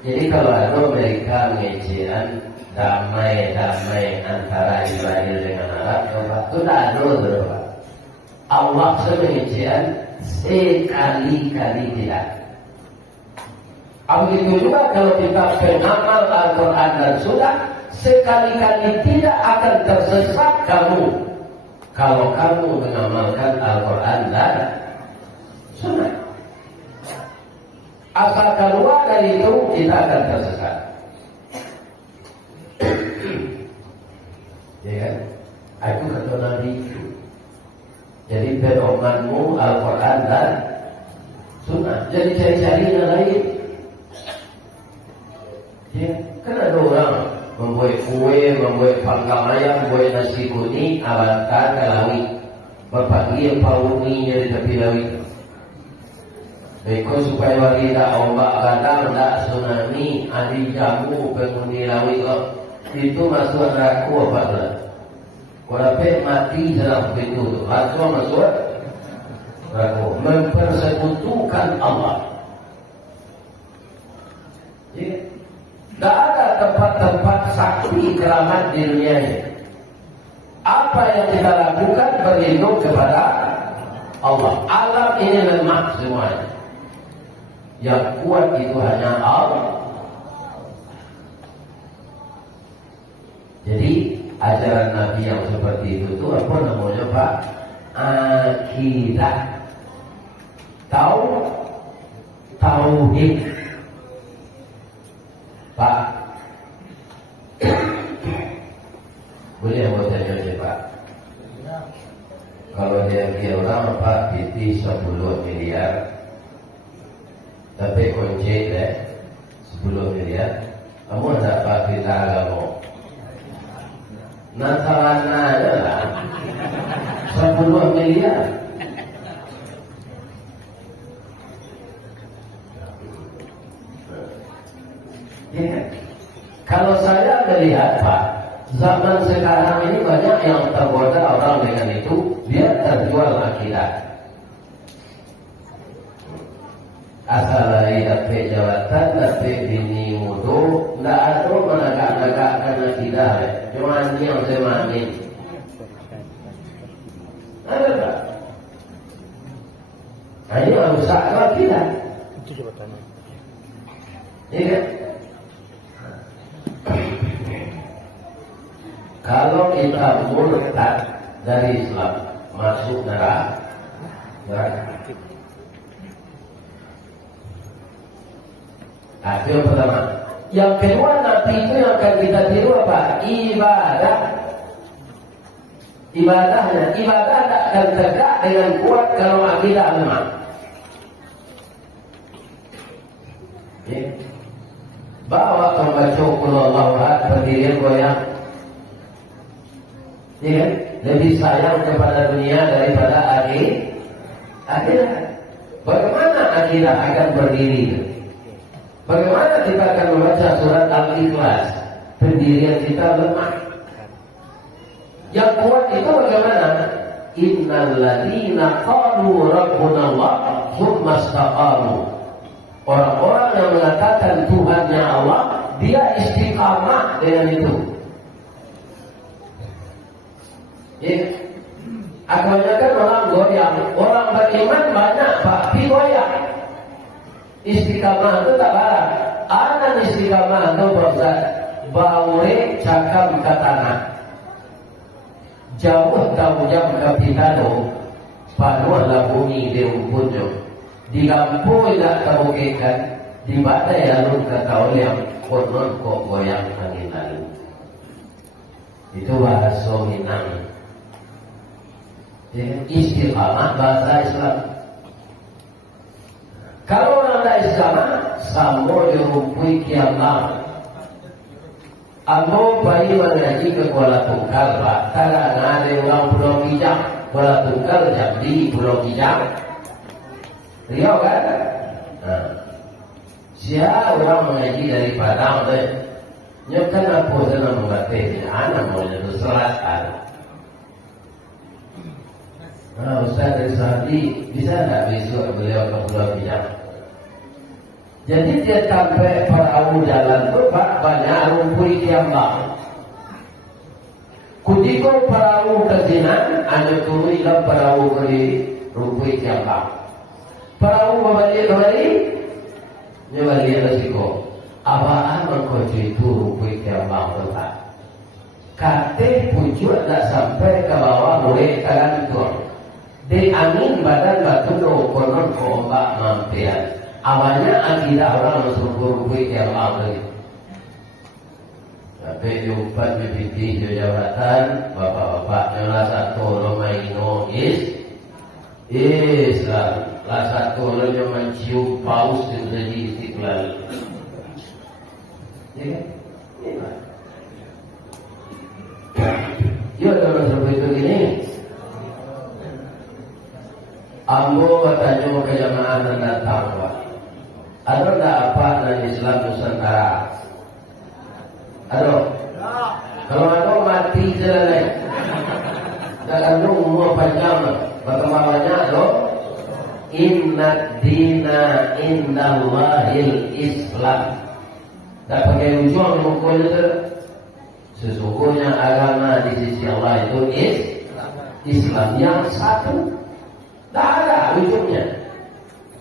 Jadi kalau ada mereka mengejian damai-damai antara Israel dengan Arab, itu tidak ada. Allah mengejian sekali-kali tidak. Begitu juga kalau kita pengamal Al-Quran dan Sunnah, sekali-kali tidak akan tersesat kamu kalau kamu mengamalkan Al-Quran dan Sunnah. Asal keluar dari itu kita akan tersesat. Ya kan? Aku kata Nabi itu. Jadi pedomanmu Al-Quran dan Sunnah. Jadi cari-cari yang lain. Ya, kan ada orang membuat kue, membuat panggang ayam, membuat nasi kuning, alatkan ke lawi. Berpagi pauni di tepi lawi. Baiklah supaya wanita ombak kadang tak tsunami, adi jamu penghuni lawi itu masuk neraka apa belah? Kalau mati dalam pintu itu, langsung masuk neraka. Mempersekutukan Allah. Ya. Tak ada tempat-tempat sakti keramat di dunia ini. Apa yang kita lakukan berlindung kepada Allah. Alam ini lemah semuanya. Yang kuat itu hanya Allah. Jadi ajaran Nabi yang seperti itu apa namanya Pak? Akidah. Tauhid. Pak, boleh mau tanya ni Pak? Kalau dia orang Pak PT 10 miliar, tapi kunci 10 miliar, kamu tak Pak kita agama? Nantarana aja lah, 10 miliar. Ya. Kalau saya melihat Pak, zaman sekarang ini banyak yang tergoda orang dengan itu, dia terjual akidah. Asal lagi dapat jawatan, dapat bini mudo, tidak ada menegak-negakkan akidah. Cuma ini yang saya manin. Ada tak? Ini rusak akidah. Itu jawatannya. Iya. Kalau kita murtad dari Islam masuk neraka. Itu yang pertama. Yang kedua, Nabi itu yang akan kita tiru apa? Ibadah. Ibadahnya, ibadah tak akan tegak dengan kuat kalau akidah lemah. Ya. Bawa membaca Qul Ahad berdiri goyang. Ya, lebih sayang kepada dunia daripada akhirat. Bagaimana akidah akan berdiri? Bagaimana kita akan membaca surat Al-Ikhlas? Pendirian kita lemah. Yang kuat itu bagaimana? Innal ladzina qalu rabbuna Allah tsumma istaqamu. Orang-orang yang mengatakan Tuhannya Allah, dia istiqamah dengan itu. Ya. Kebanyakan orang goyang, orang beriman banyak tapi goyang. Istiqamah itu tak barang. Anak istiqamah itu berzat baure cakap ke tanah. Jauh tahu jam kapitano, panulah bumi di umpunyo. Di kampung tidak temukan, di badai alun kata yang konon kok goyang angin lalu. Itu bahasa Minang. Istiqamah bahasa Islam. Kalau orang tak istiqamah, sambo dirumpui kiamat. Amo bayi mengaji ke Kuala Tungkal, Pak. Tak ada orang Pulau Bijak. bola tunggal Jambi, Pulau Kijang, Riau kan? Nah, siapa orang mengaji dari Padang deh? Nyokan apa sana mengerti? Anak mau jadi selatan. Nah, Ustaz dari Sadi bisa tak besok beliau ke Pulau Kijang? Jadi dia sampai perahu jalan tu banyak rumput kiambang. Kutiko perahu ke sinan, hanya turun dalam perahu ke rumput kiambang. Perahu kembali, dia balik resiko. Apaan mengkoci itu rumput kiambang tempat? Kate pucuk tak sampai ke bawah boleh kanan tuang. Di angin badan batu konon ke ombak mampian. Awalnya akidah orang masuk rumput kiambang tadi. Tapi diubat bibiti jabatan bapak-bapak yang satu Romaino Islam, satu yang mencium paus yang jadi Istiqlal. Ya kan? Ya dalam seperti itu gini. Ambo bertanya ke jamaah dan datang, Pak. Ada tak apa dalam Islam Nusantara? Ada? Kalau ada mati selesai. Dalam umur panjang, bagaimana ada? Inna dina indallahil Islam. Tak pakai ujung mukul itu. Sesungguhnya agama di sisi Allah itu Islam yang satu. Tak ada ujungnya.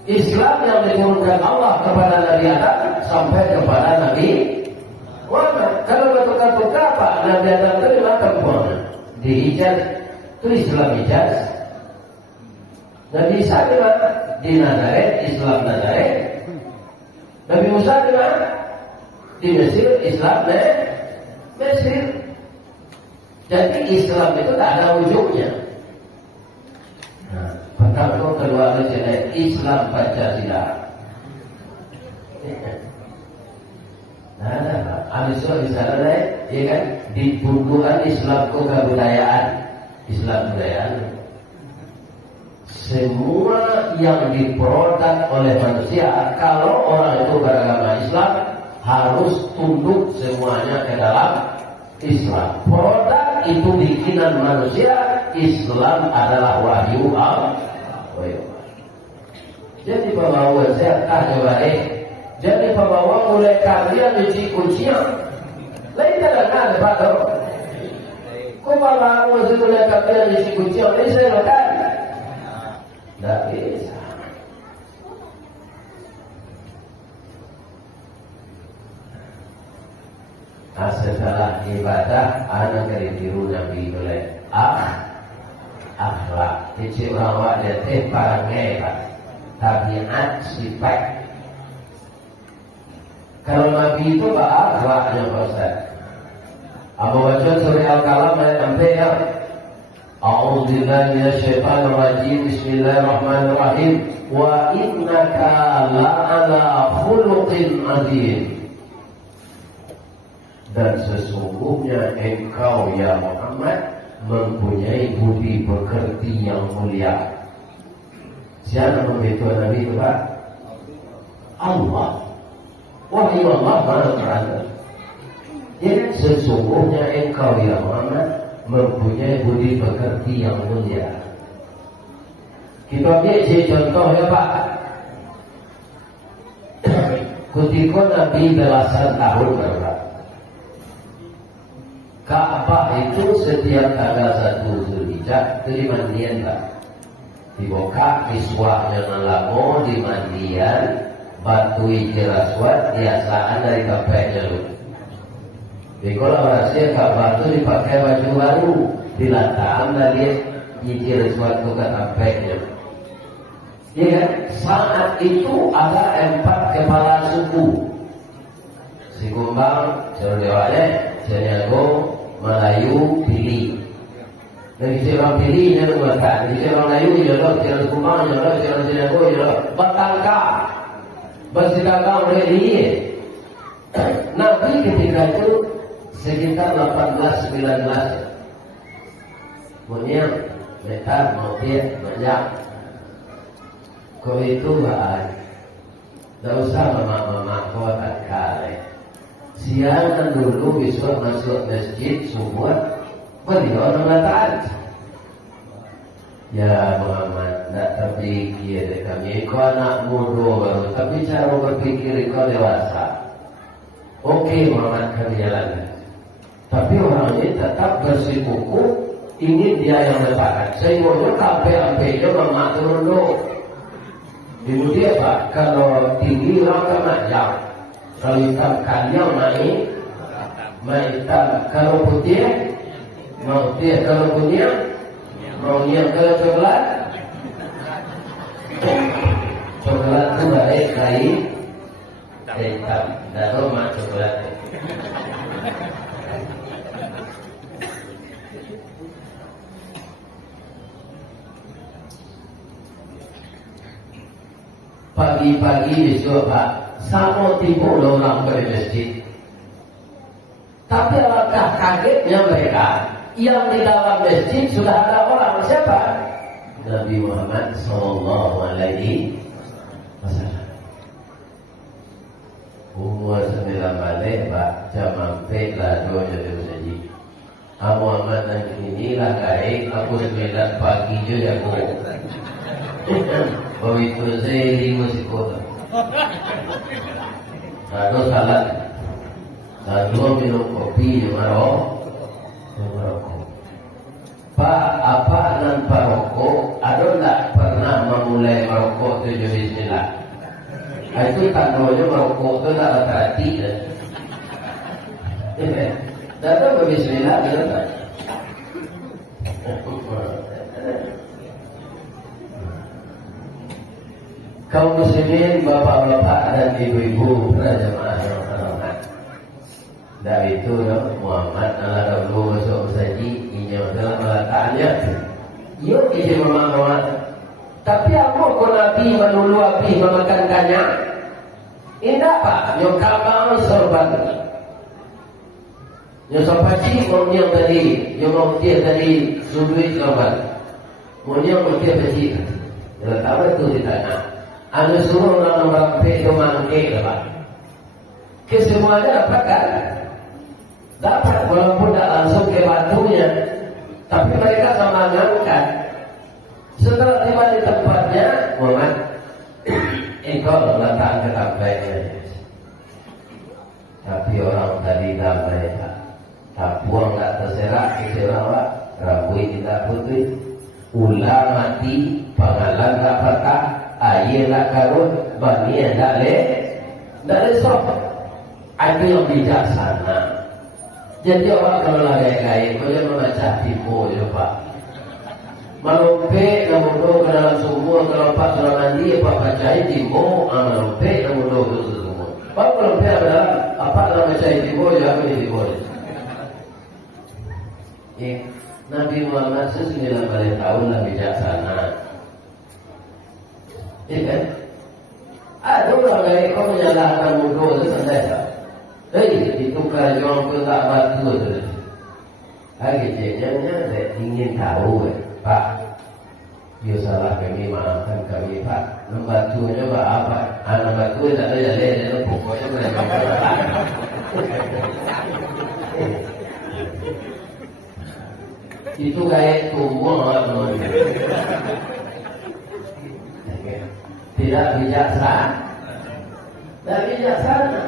Islam yang diturunkan Allah kepada Nabi Adam sampai kepada Nabi Muhammad. Kalau bertukar-tukar apa? Nabi Adam terima kempuan di Hijaz itu Islam Hijaz. Nabi Isa di mana? Di Nazaret, Islam Nazaret. Nabi Musa di mana? Di Mesir, Islam Mesir. Jadi Islam itu tak ada ujungnya. Pertama kedua jenis Islam Pancasila. Nah, Al-Islam di sana ya kan di punggungan Islam kebudayaan, Islam budayaan. Semua yang diproduk oleh manusia, kalau orang itu beragama Islam harus tunduk semuanya ke dalam Islam. Produk itu bikinan manusia, Islam adalah wahyu Allah. Jadi pembawa saya tak balik. Jadi pembawa mulai kalian cuci kuncinya. Lain tak ada pada. Kau pembawa mulai kalian cuci kuncinya. Ini saya lakukan. Tak bisa. Setelah ibadah, anak keriru Nabi oleh akhlak. Jadi orang dia teparangai tabiat sifat. Kalau Nabi itu akhlaknya Ustaz. Abu baca surah Al-Qalam ayat 6 ya. A'udzubillahi minasyaitonir rajim. Bismillahirrahmanirrahim. Wa innaka la'ala khuluqin 'adzim. Dan sesungguhnya engkau ya Muhammad mempunyai budi pekerti yang mulia. Siapa memberitahu Nabi itu Pak? Allah. Wahyu Allah mana berada? Jadi sesungguhnya engkau ya Muhammad mempunyai budi pekerti yang mulia. Kita ambil contoh ya Pak. Ketika Nabi belasan tahun berapa? Ka'bah itu setiap tanggal 1 Zulhijjah itu dimandian Pak. Dibuka iswahnya nalamo dimandian batu hijir aswad biasaan dari kapeknya lu. Di kolaborasi Ka'bah itu dipakai baju baru dilantam dari hijir aswad itu ke kapeknya. Ya kan? Saat itu ada 4 kepala suku. Si Kumbang, Jawa, Senyago, Melayu, Pili. Dari orang Pili yang mengatakan, dari orang Melayu jodoh, dari Kumbang jodoh, dari Senyago jodoh, Batangka, Basitaka oleh dia. Nabi ketika itu sekitar 18-19. Punya metar mau tiap banyak. Kau itu lah, tak usah mama kau tak kale. Siangan dulu besok masuk masjid subuh, beliau mengatakan, ya Muhammad, tak terpikir kami. Kau anak muda baru, tapi cara berpikir kau dewasa. Oke Muhammad, kami jalan. Tapi orang ini tetap bersikukuh ingin dia yang letakkan. Saya mau sampai-sampainya mama turun dulu. Kemudian Pak, kalau tinggi orang kena jam. Kalau hitam kalian main hitam. Kalau putih, mau putih. Kalau punya, mau yang ke coklat. Coklat itu baik lain. Hitam. Dan rumah coklat. Pagi-pagi besok Pak, sama tipu orang ke masjid. Tapi alangkah kagetnya mereka yang di dalam masjid sudah ada orang. Siapa? Nabi Muhammad Sallallahu Alaihi Wasallam. Umur 9 balik Pak, jam mampir lah doanya dia saji. Muhammad dan inilah kait aku 9 pagi je aku. Begitu saya masih kota. Lalu salat. Lalu minum kopi di Maroko. Pak, apa nan Maroko? Ada tak pernah memulai Maroko itu bismillah? Itu tandanya Maroko itu tak ada hati. Tak ada bismillah dia tak. Kaum muslimin, bapak-bapak dan ibu-ibu jemaah yang hormat. Dari itu Muhammad Allah dulu masuk saji inya dalam meletaknya. Yuk isi Muhammad. Tapi apa kau Nabi menulu api memakan kanya? Indah Pak, yang kamar sorban. Yang sopaci mau yang tadi, yang mau dia tadi sudut sorban. Mau yang dia tadi. Kalau tahu itu ditanya. Anu suruh orang rampe itu mangke Pak. Kesemuanya dapat kan? Dapat walaupun tak langsung ke batunya. Tapi mereka sama ngangkat. Setelah tiba di tempatnya, Muhammad, engkau letak ke tampainya. Tapi orang tadi damai Pak. Tak buang tak terserak, keserak Pak. Rambut tidak putih. Ular mati, pangalan tak patah. Ayah nak karun, bani nak le sok. Itu yang bijaksana. Jadi orang kalau lagi-lagi, kau jangan membaca tipu je Pak. Malumpe, namudo ke dalam sumur, kalau Pak sudah mandi, Pak baca tipu, malumpe, namudo ke sumur. Pak malumpe adalah apa dalam baca tipu, jangan tipu. Nabi Muhammad 9 tahun lah bijaksana. Iya kan? Ada orang lain kau menyalahkan mudah itu selesai. Ditukar jual pun tak batu tu. Jangan saya ingin tahu Pak. You salah kami, maafkan kami Pak. Membatunya apa? Anak batu tak ada jalan, pokoknya mereka. Itu kayak tumbuh orang. Tidak bijaksana. Tidak bijaksana.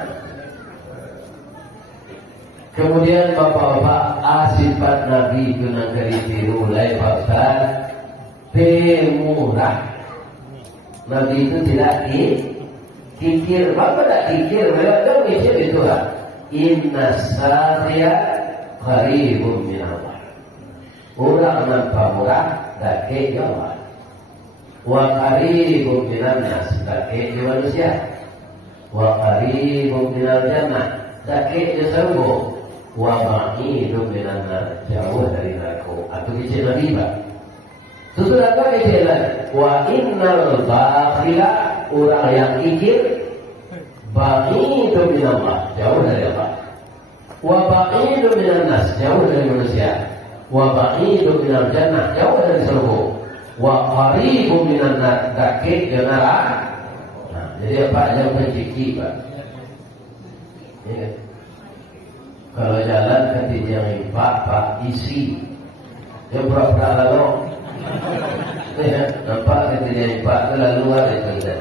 Kemudian bapak-bapak sifat Nabi itu nanti ditiru oleh Pak pemurah. Nabi itu tidak kikir. Bapak tak kikir. Mereka mikir itu lah. Inna sariya qaribun minallah. Orang nampak murah tak kejauhan. Wa qaribun minan nas, dakik di manusia. Wa qaribun minal jannah, dakik di surga. Wa ba'idun minan nar, jauh dari neraka. Atau kecil Nabi Pak. Sudah apa kecilan? Wa innal bakhila, orang yang kikir, ba'idun minallah, jauh dari Allah. Wa ba'idun minan nas, jauh dari manusia. Wa ba'idun minal jannah, jauh dari surga. wa qaribun minan nar, dekat dengan neraka. Nah, jadi apa yang menciki Pak? Ya. Kalau jalan ketika yang impak Pak isi, dia pura-pura lalu. Ya, nampak ketika yang impak itu lalu ada itu.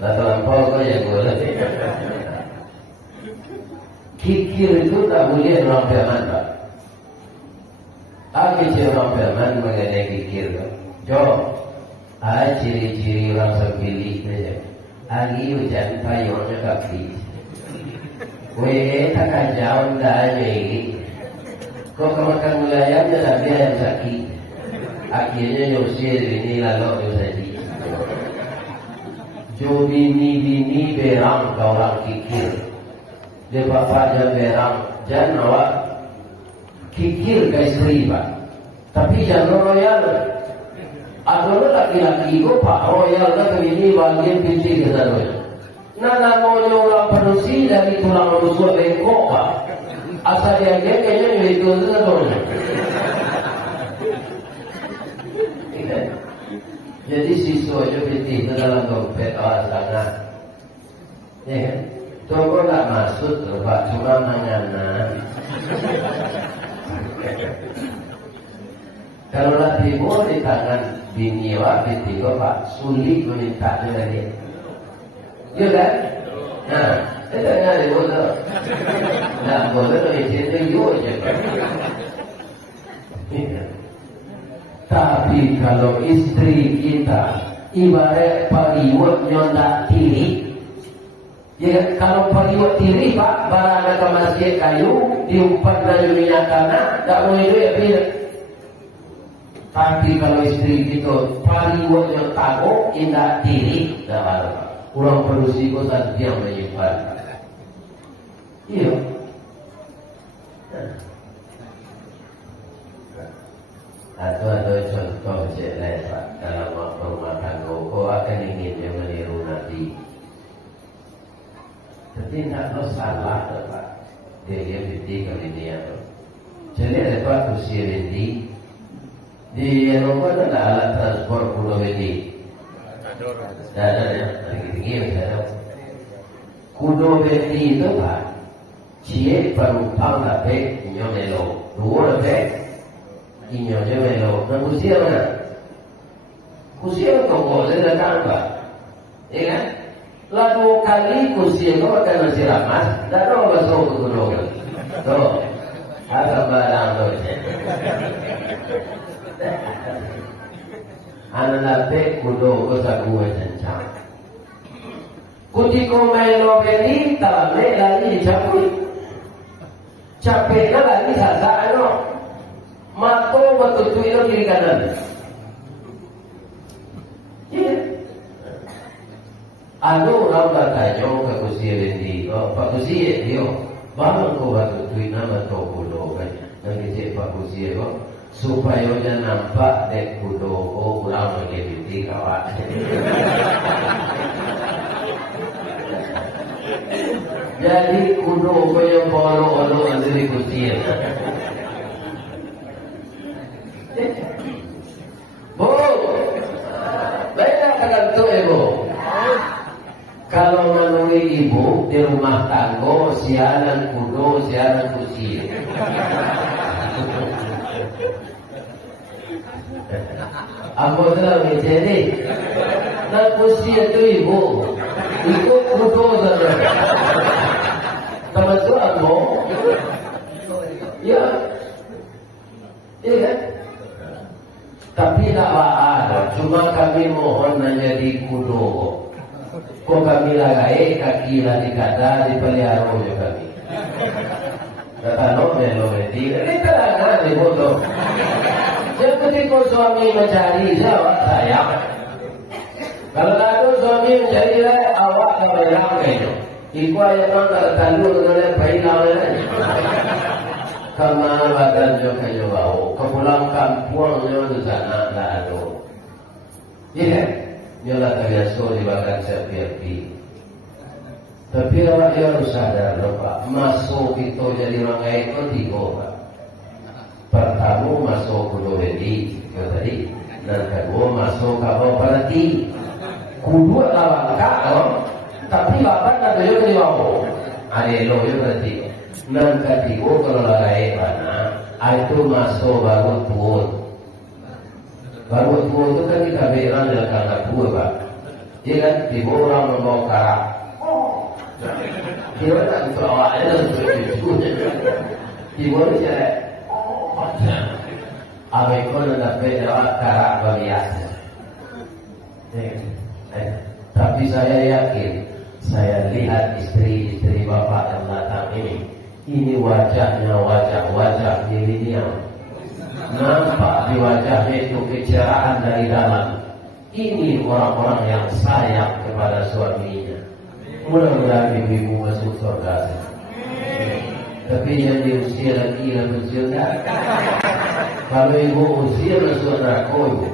Lalu lampau kau yang boleh. Kikir itu tak boleh orang firman Pak. Apa orang firman mengenai kikir? Jom, ciri-ciri orang sembilik saja. Hari hujan payungnya kaki. Weh tak kajau dah ni. Kau kemakan wilayahnya dah dia yang sakit. Akhirnya nyusir ini lalu nyusir. Jo bini berang kau orang kikir. Dia bapaknya berang, jangan awak kikir ke isteri Pak. Tapi jangan royal. Ada laki-laki itu Pak royal ke bini bagian pinti ke sana. Nana maunya orang penusi dari tulang rusuk bengkok Pak. Asal dia kayaknya itu sebenarnya. Jadi siswa aja pinti itu dalam dompet awas sangat. Ya kan? Toko tak maksud Pak, cuma mengana. Kalau lagi mau di tangan bini wa binti Pak, sulit meminta dengan dia. Ya kan? Nah, kita nyari bodoh. Nah, bodoh itu izin dia aja. Tapi kalau istri kita ibarat pariwat nyondak tiri. Ya, kalau pariwat tiri Pak, barang ke masjid kayu, diumpat dari minyak tanah, tak boleh duit bila. Tapi kalau istri kita pariwat yang takut, indah tiri, dah baru. Orang perusi kau tak diam menyimpan. Iya. Ada contoh jelek Pak dalam rumah tangga. Kau akan ingin yang meniru Nabi. Tapi tak tahu salah Pak. Dia binti kali ni apa? Jadi ada Pak usia binti. Di Eropa ada alat transport pulau binti. Ada ya, tinggi ada. Kudo binti itu Pak. Cie perumpang lapek nyomelo. Dua lapek. Inyonya melo, dan usia mana? Usia kau boleh datang Pak, ya kan? Lalu kali usia kau akan masih ramas, dan kau masuk ke gunung. Tuh, apa barang tu? Anak lapek kudo kau sagu kencang. Kuti kau melo beri, tamek lagi capek, capeknya lagi sasa ano. Mako betul itu kiri kanan. Ya. Anu orang bertanya ke kursi rendi, Pak kursi dia, bang kau betul nama kau kudo kan? Nanti saya Pak kursi itu supaya dia nampak dek kudo kau kurang mengerti kawan. Jadi kudo kau yang bolo dari kursi. Bu, beda dengan tu ibu. Kalau menemui ibu di rumah tangga, siaran kudo, siaran kursi. Apa dalam ini? Nah kursi itu ibu, ikut kudo saja. Teman tu apa? Ya, iya. Tapi tak ada, cuma kami mohon menjadi kudo. Kok kami lagai kaki lah dikata dipelihara oleh kami. Kata no melo berarti ini terangan di bodoh. Yang penting kau suami mencari jawab saya. Kalau ada suami mencari awak kalau yang kayaknya. Iku ayat mana tandu dengan bayi lawan. Kama badan jo kayo bau, kepulang kampung nyo di sana dah ada. Iya, nyola terbiasa di badan sepi-sepi. Tapi orang yang harus sadar, Pak, masuk itu jadi orang itu tiga, Pak. Pertama masuk kudo wedi, istri tadi. Dan kedua masuk ke properti. Kedua langkah dong. Tapi lapan ada juga di bawah. Ada lo juga berarti. Dan ketiga kalau lagi mana, itu masuk baru tuan. Baru tuan itu kan kita bilang dalam kata dua pak. Dia kan tiba orang membawa karak. Dia tak untuk awaknya untuk itu. Tiba dia. Abai kau nak berjawab karak berbiasa. Tapi saya yakin, saya lihat istri-istri bapak yang datang ini wajahnya wajah milenial. Nampak di wajahnya itu kecerahan dari dalam. Ini orang-orang yang sayang kepada suaminya. Mudah-mudahan ibu-ibu masuk surga. Tapi yang diusir lagi dalam surga. Kalau ibu usir masuk neraka ibu.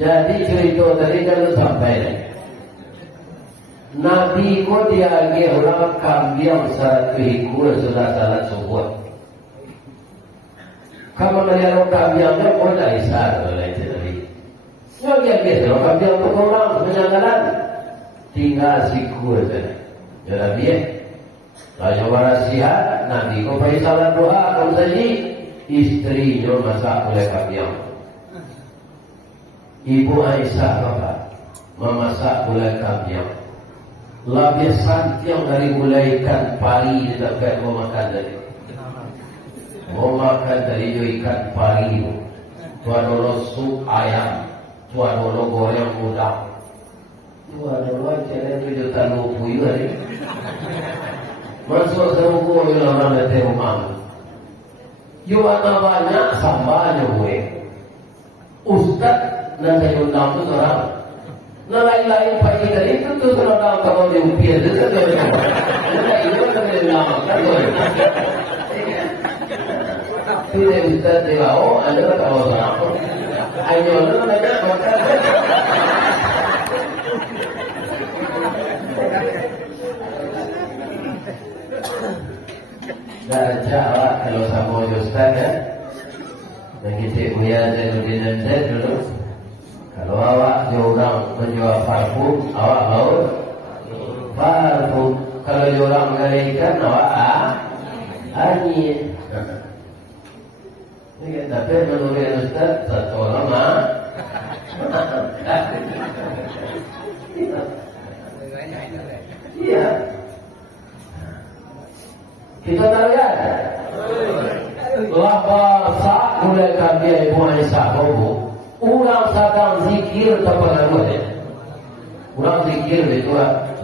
Jadi cerita tadi kalau sampai Nabi ko diagi orang kambiang saat kehikul sudah salat subuh. Kamu melihat kambiangnya kau dah isar oleh tadi. Yang biasa orang kambiang tu orang menyangalan tinggal sikul tadi. Jadi dia kalau warasihat Nabi ko pergi salat doa kamu saji istrinya masak oleh kambiang. Ibu Aisyah bapak memasak gulai kambiang. Lebih santiang dari gulai ikan pari di dekat mau makan dari. Mau makan dari ikan pari. Tuan dulu sup ayam, tuan dulu goreng udang. Tuan dulu jangan juta lupu ini. Masuk serupu orang dari rumah. Yuana banyak sambalnya gue. Ustaz nanti undang tu orang, lain-lain pagi tadi itu tu orang kalau dia upir itu kan dia, itu kan dia nama kan tu. Tidak bisa dibawa, ada tak bawa apa? Ayo orang banyak makan. Dah jawab kalau sama Ustaz ya, dan kita punya dan dulu. Kalau awak diorang menjual parfum, awak mau parfum. Kalau diorang menggalaikan, awak angin. Ini tapi menurut Ustaz, satu orang iya. Kita tahu ya. Bahasa mulai kami Ibu Aisyah babu. Ulang sedang zikir terpengaruh dia. Ulang zikir itu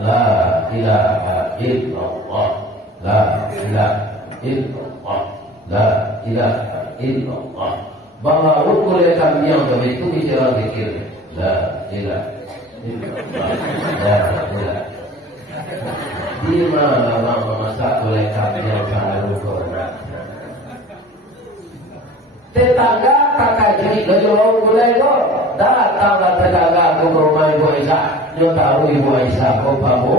la ilaha illallah, la ilaha illallah, la ilaha illallah. Bahawa rukun kami yang begitu bicara zikir la ilaha illallah, la ilaha. Di mana orang memasak oleh kami yang sangat rukun. Tetangga kakak jadi lojong gulai tu datanglah tetangga ke rumah Ibu Aisyah. Dia tahu Ibu Aisyah kau kamu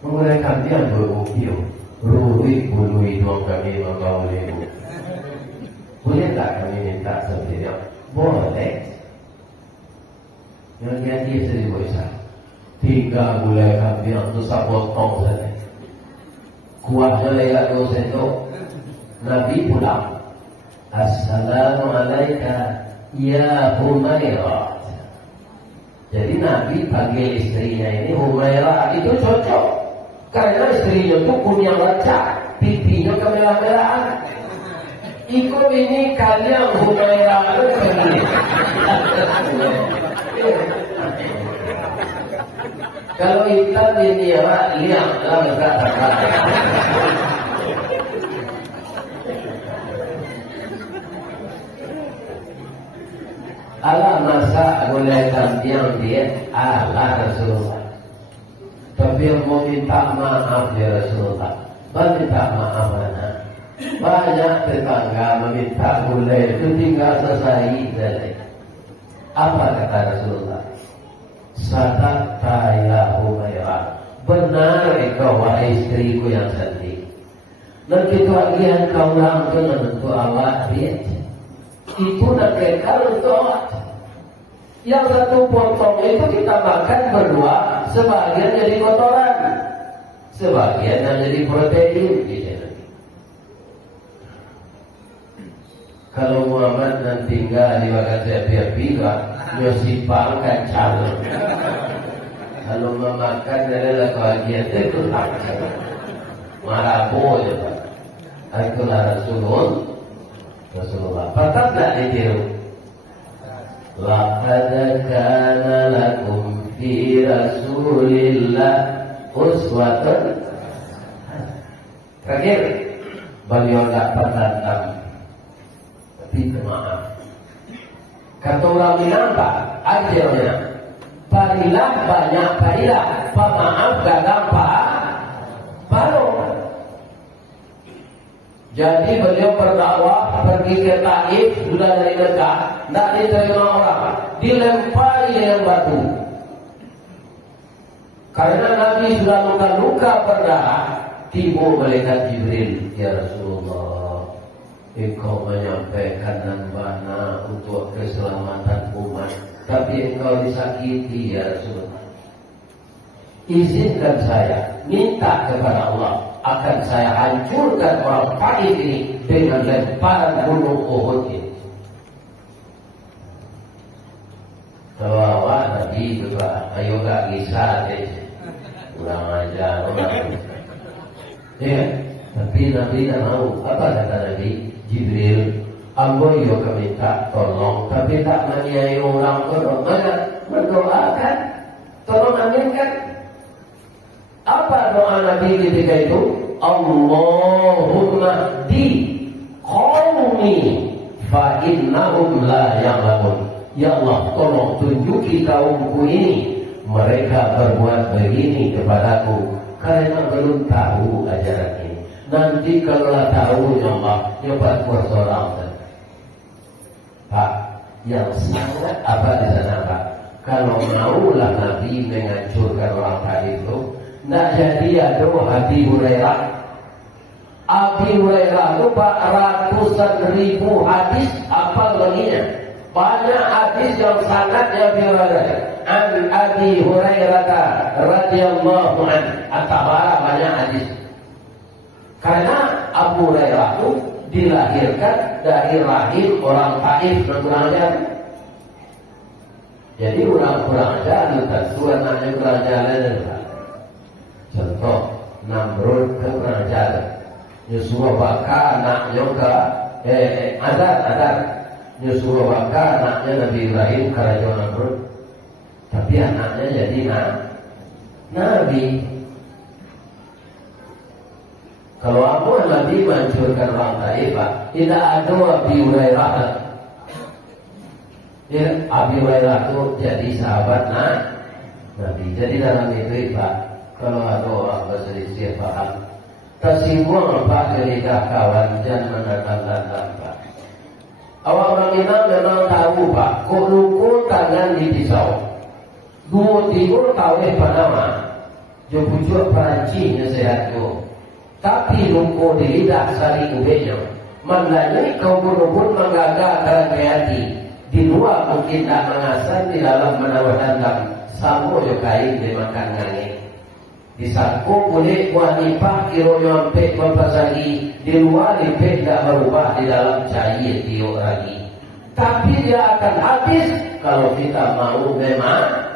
menggunakan dia berukiu ruhi dua kami membawa ibu. Boleh tak kami minta seperti dia? Boleh. Yang dia sendiri Ibu Aisyah 3 gulai kambing tu sapotong saja. Kuatnya lewat dosa itu. Nabi pulang. Assalamualaikum ya Humairah. Jadi Nabi panggil istrinya ini Humairah. Itu cocok karena istrinya itu kunyang lecak, pipinya kemerah-merahan. Ikut ini kalian Humairah itu begini. Kalau hitam ini liang lah kata-kata. Allah masak gulai kambing dia Allah Rasulullah. Tapi yang mau minta maaf ya Rasulullah. Minta maaf mana? Banyak tetangga meminta gulai itu tinggal selesai saja. Apa kata Rasulullah? Sadaqta ya Humairah. benar engkau wahai istriku yang cantik. Dan kita bagian kau orang itu menentu awak dia. Itu nak kekal untuk awak. Yang satu potong itu kita makan berdua, sebagian jadi kotoran, sebagian yang jadi protein. Kalau Muhammad nanti tinggal di bagian saya biar nyosipang kacang. Kalau memakan adalah bagian itu tak marabu je Pak. Itulah Rasulullah. Patut tak ditiru? Laqad kana lakum fi Rasulillah uswatun. Terakhir, beliau tak bertantang, tapi maaf. Kata orang Minang Pak, akhirnya parilah banyak parilah, pemaaf gagal Pak baru. Jadi beliau berdakwah pergi ke Taif, sudah dari Mekah, tidak diterima orang, dilempari dengan batu. Karena Nabi sudah luka-luka berdarah, tiba malaikat Jibril, ya Rasulullah, engkau menyampaikan nambana untuk keselamatan umat, tapi engkau disakiti ya Rasulullah. Izinkan saya minta kepada Allah, akan saya hancurkan orang Taif ini dengan lemparan gunung Uhud ini. Kalau awak Nabi juga, ayo gak kisah deh, kurang ajar orang. Ya, tapi Nabi tak mau. Apa kata Nabi? Jibril, ambo yo minta tolong, tapi tak menyayangi orang mana mendoakan, tolong aminkan. Apa doa Nabi ketika itu? Allahumma di qaumi fa innahum la ya'lamun. Ya Allah, tolong tunjuki kaumku ini, mereka berbuat begini kepadaku karena belum tahu ajaran ini. Nanti kalau tahu ya Allah, nyoba bersorang. Pak, yang sangat apa di sana Pak? Kalau maulah Nabi menghancurkan orang Taif itu, tidak jadi ada Abi Hurairah. Abi Hurairah itu Pak ratusan ribu hadis apa baginya. Banyak hadis yang sangatnya Abi Hurairah. An Abi Hurairah radhiyallahu anhu. Atabara banyak hadis. Karena Abu Hurairah itu dilahirkan dari rahim orang Taif kurang ajar. Jadi kurang ajar itu anaknya kurang ajar. Contoh Namrud ke kurang ajar. Yusuf Baka anaknya ke Adar. Yusuf Baka anaknya Nabi Ibrahim kerajaan Namrud. Tapi anaknya jadi Nabi. Kalau aku Nabi menghancurkan orang Taif, tidak ada Abi Hurairah. Ya, Abi Hurairah itu jadi sahabat Nabi. Jadi dalam itu Pak, kalau ada orang berselisih paham, tersinggung Pak ketika kawan jangan mendatangkan Pak. Awak orang ini memang tahu Pak, kok luku tangan di pisau, dua timur tahu Panama, jo pucuk Perancis sehat jo. Tapi lumpur di lidah saling ubenya. Mandanya kau pun menggagal kreatif. Di luar mungkin tak mengasah, di dalam menawarkan sampo yo kain dimakan ngangin. Di saku boleh wanita kiro nyampe mempasagi. Di luar lipet tak berubah, di dalam cair tiok lagi. Tapi dia akan habis kalau kita mau memang.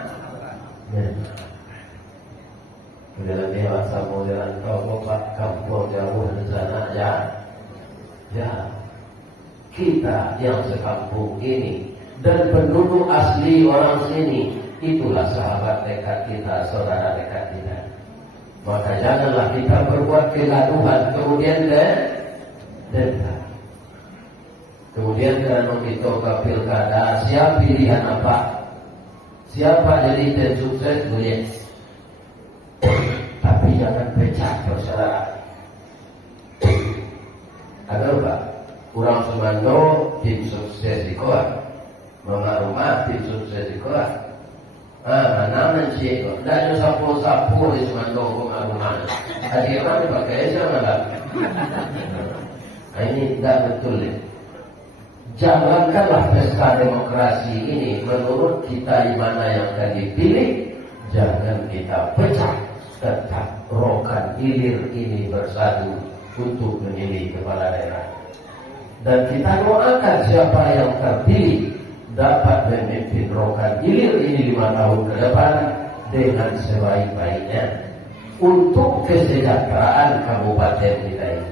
Dalam dewasa modern kau kampung jauh di sana ya kita yang sekampung ini dan penduduk asli orang sini itulah sahabat dekat kita, saudara dekat kita. Maka janganlah kita berbuat kegaduhan kemudian dendam. Kemudian karena kita ke pilkada, siapa pilihan apa? Siapa jadi tim sukses boleh. Tapi jangan pecah saudara. Ada Pak, kurang semando tim sukses di koa, mama rumah tim sukses di koa. Naman siya. Dahil sapo-sapo is mandoko maruman. Adi mana pakai siya malah. Ini tidak betul. Jalankanlah pesta demokrasi ini menurut kita mana yang akan dipilih. Jangan kita pecah. Tetap rokan hilir ini bersatu untuk memilih kepala daerah. Dan kita doakan siapa yang terpilih dapat memimpin rokan hilir ini 5 tahun ke depan dengan sebaik-baiknya untuk kesejahteraan kabupaten kita ini.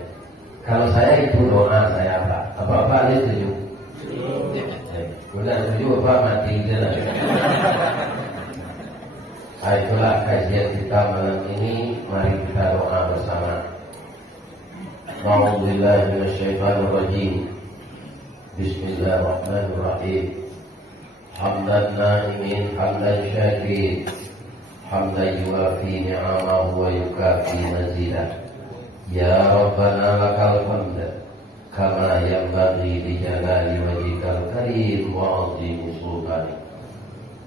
Kalau saya itu doa saya Pak. Apa-apa ini setuju? Udah setuju apa mati jalan. Itulah kajian kita malam ini. Mari kita doa bersama. A'udzubillahi minasyaitonir rajim. Bismillahirrahmanirrahim. Hamdan na'imin hamdan syakirin. Hamdan yuwafi ni'amahu wa yukafi mazidah. Ya Rabbana lakal hamd kama yanbaghi li jalali wajhikal karim wa 'azimi sultanik.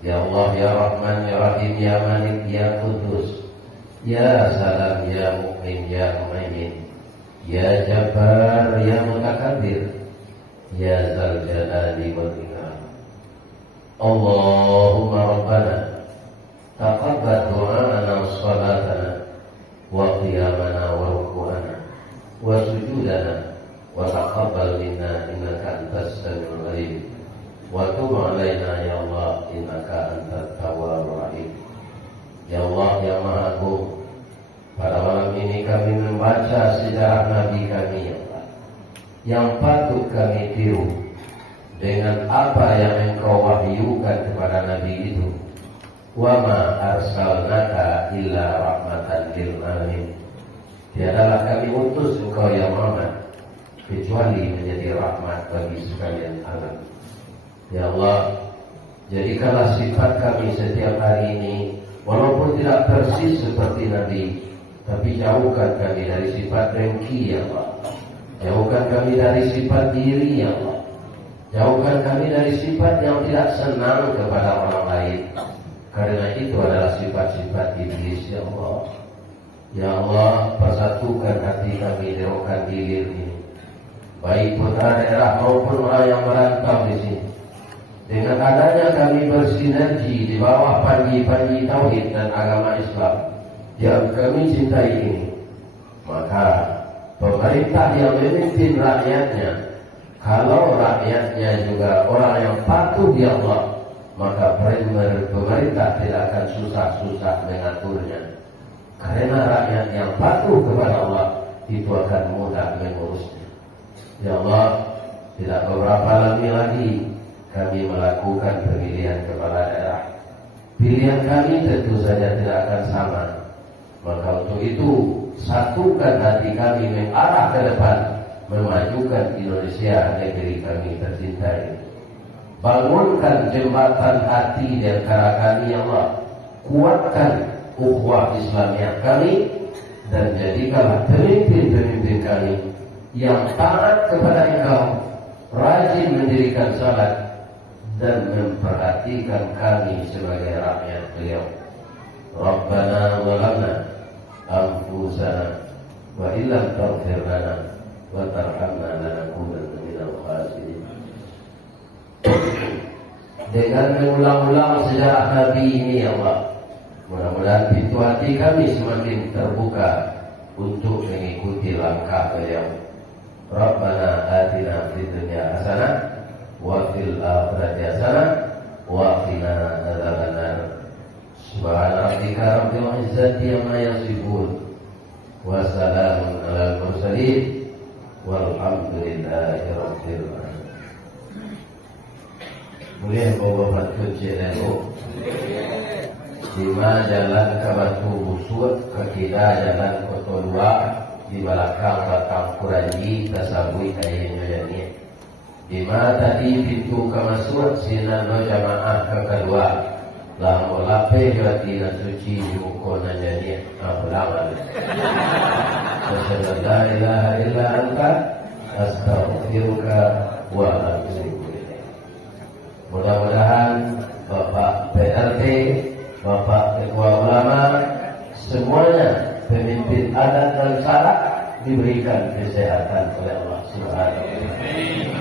Ya Allah ya Rahman ya Rahim ya Malik ya Qudus ya Salam ya Mu'min ya Mu'min ya Jabbar ya Mutakabbir ya Zal Jalali wal Ikram. Allahumma Rabbana taqabbal du'ana wa salatana wa qiyamana wa ruku'ana wa sujudana wa taqabbal minna innaka antas samiul alim wa tub alaina ya Allah innaka antat tawwabur rahim. Ya Allah ya Maha Agung, pada malam ini kami membaca sejarah Nabi kami ya Allah, yang patut kami tiru dengan apa yang Engkau wahyukan kepada Nabi itu. Wa ma arsalnaka illa rahmatan lil alamin. Tiadalah kami utus Engkau ya Muhammad kecuali menjadi rahmat bagi sekalian alam. Ya Allah, jadikanlah sifat kami setiap hari ini walaupun tidak persis seperti Nabi, tapi jauhkan kami dari sifat dengki ya Allah. Jauhkan kami dari sifat diri ya Allah. Jauhkan kami dari sifat yang tidak senang kepada orang lain. Karena itu adalah sifat-sifat iblis ya Allah. Ya Allah, persatukan hati kami di rokan hilir ini. Baik putra daerah maupun orang yang merantau di sini. Dengan adanya kami bersinergi di bawah panji-panji tauhid dan agama Islam yang kami cintai ini, maka pemerintah yang memimpin rakyatnya, kalau rakyatnya juga orang yang patuh di Allah, maka pemerintah tidak akan susah-susah mengaturnya. Karena rakyat yang patuh kepada Allah itu akan mudah mengurusnya. Ya Allah, tidak beberapa lama lagi kami melakukan pemilihan kepala daerah. Pilihan kami tentu saja tidak akan sama. Maka untuk itu satukan hati kami mengarah ke depan, memajukan Indonesia negeri kami tercinta ini. Bangunkan jembatan hati di antara kami ya Allah. Kuatkan ukhuwah Islamiyah kami dan jadikanlah pemimpin-pemimpin kami yang taat kepada Engkau, rajin mendirikan salat dan memperhatikan kami sebagai rakyat beliau. Rabbana zalamna anfusana wa illam taghfir lana wa tarhamna lanakunanna minal khasirin. Dengan mengulang-ulang sejarah Nabi ini ya Allah, mudah-mudahan pintu hati kami semakin terbuka untuk mengikuti langkah beliau. Rabbana atina fid dunya hasanah wa fil akhirati hasanah wa qina adzabannar. Subhana rabbika rabbil izzati amma yasifun wa salamun alal mursalin walhamdulillahi rabbil alamin. Boleh bawa kunci dulu. Lima jalan ke Batu Busur, ke kira jalan Koto 2, di belakang batang Kuranji, tasabui kayaknya ini. Di mana tadi pintu ke masuk sinar jamaah ke kedua, lalu lape berarti dan suci di mukona jadi pulang. Asyhadu la ilaha illa anta astaghfiruka wa atubu ilaik. Mudah-mudahan Bapak PRT Bapak Ketua Ulama, semuanya pemimpin adat dan syarak diberikan kesehatan oleh Allah Subhanahu wa Ta'ala.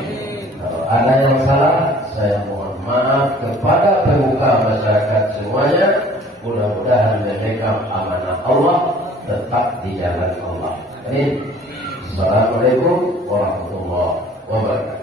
Kalau ada yang salah, saya mohon maaf kepada pemuka masyarakat semuanya. Mudah-mudahan memegang amanah Allah tetap di jalan Allah. Amin. Assalamualaikum warahmatullahi wabarakatuh.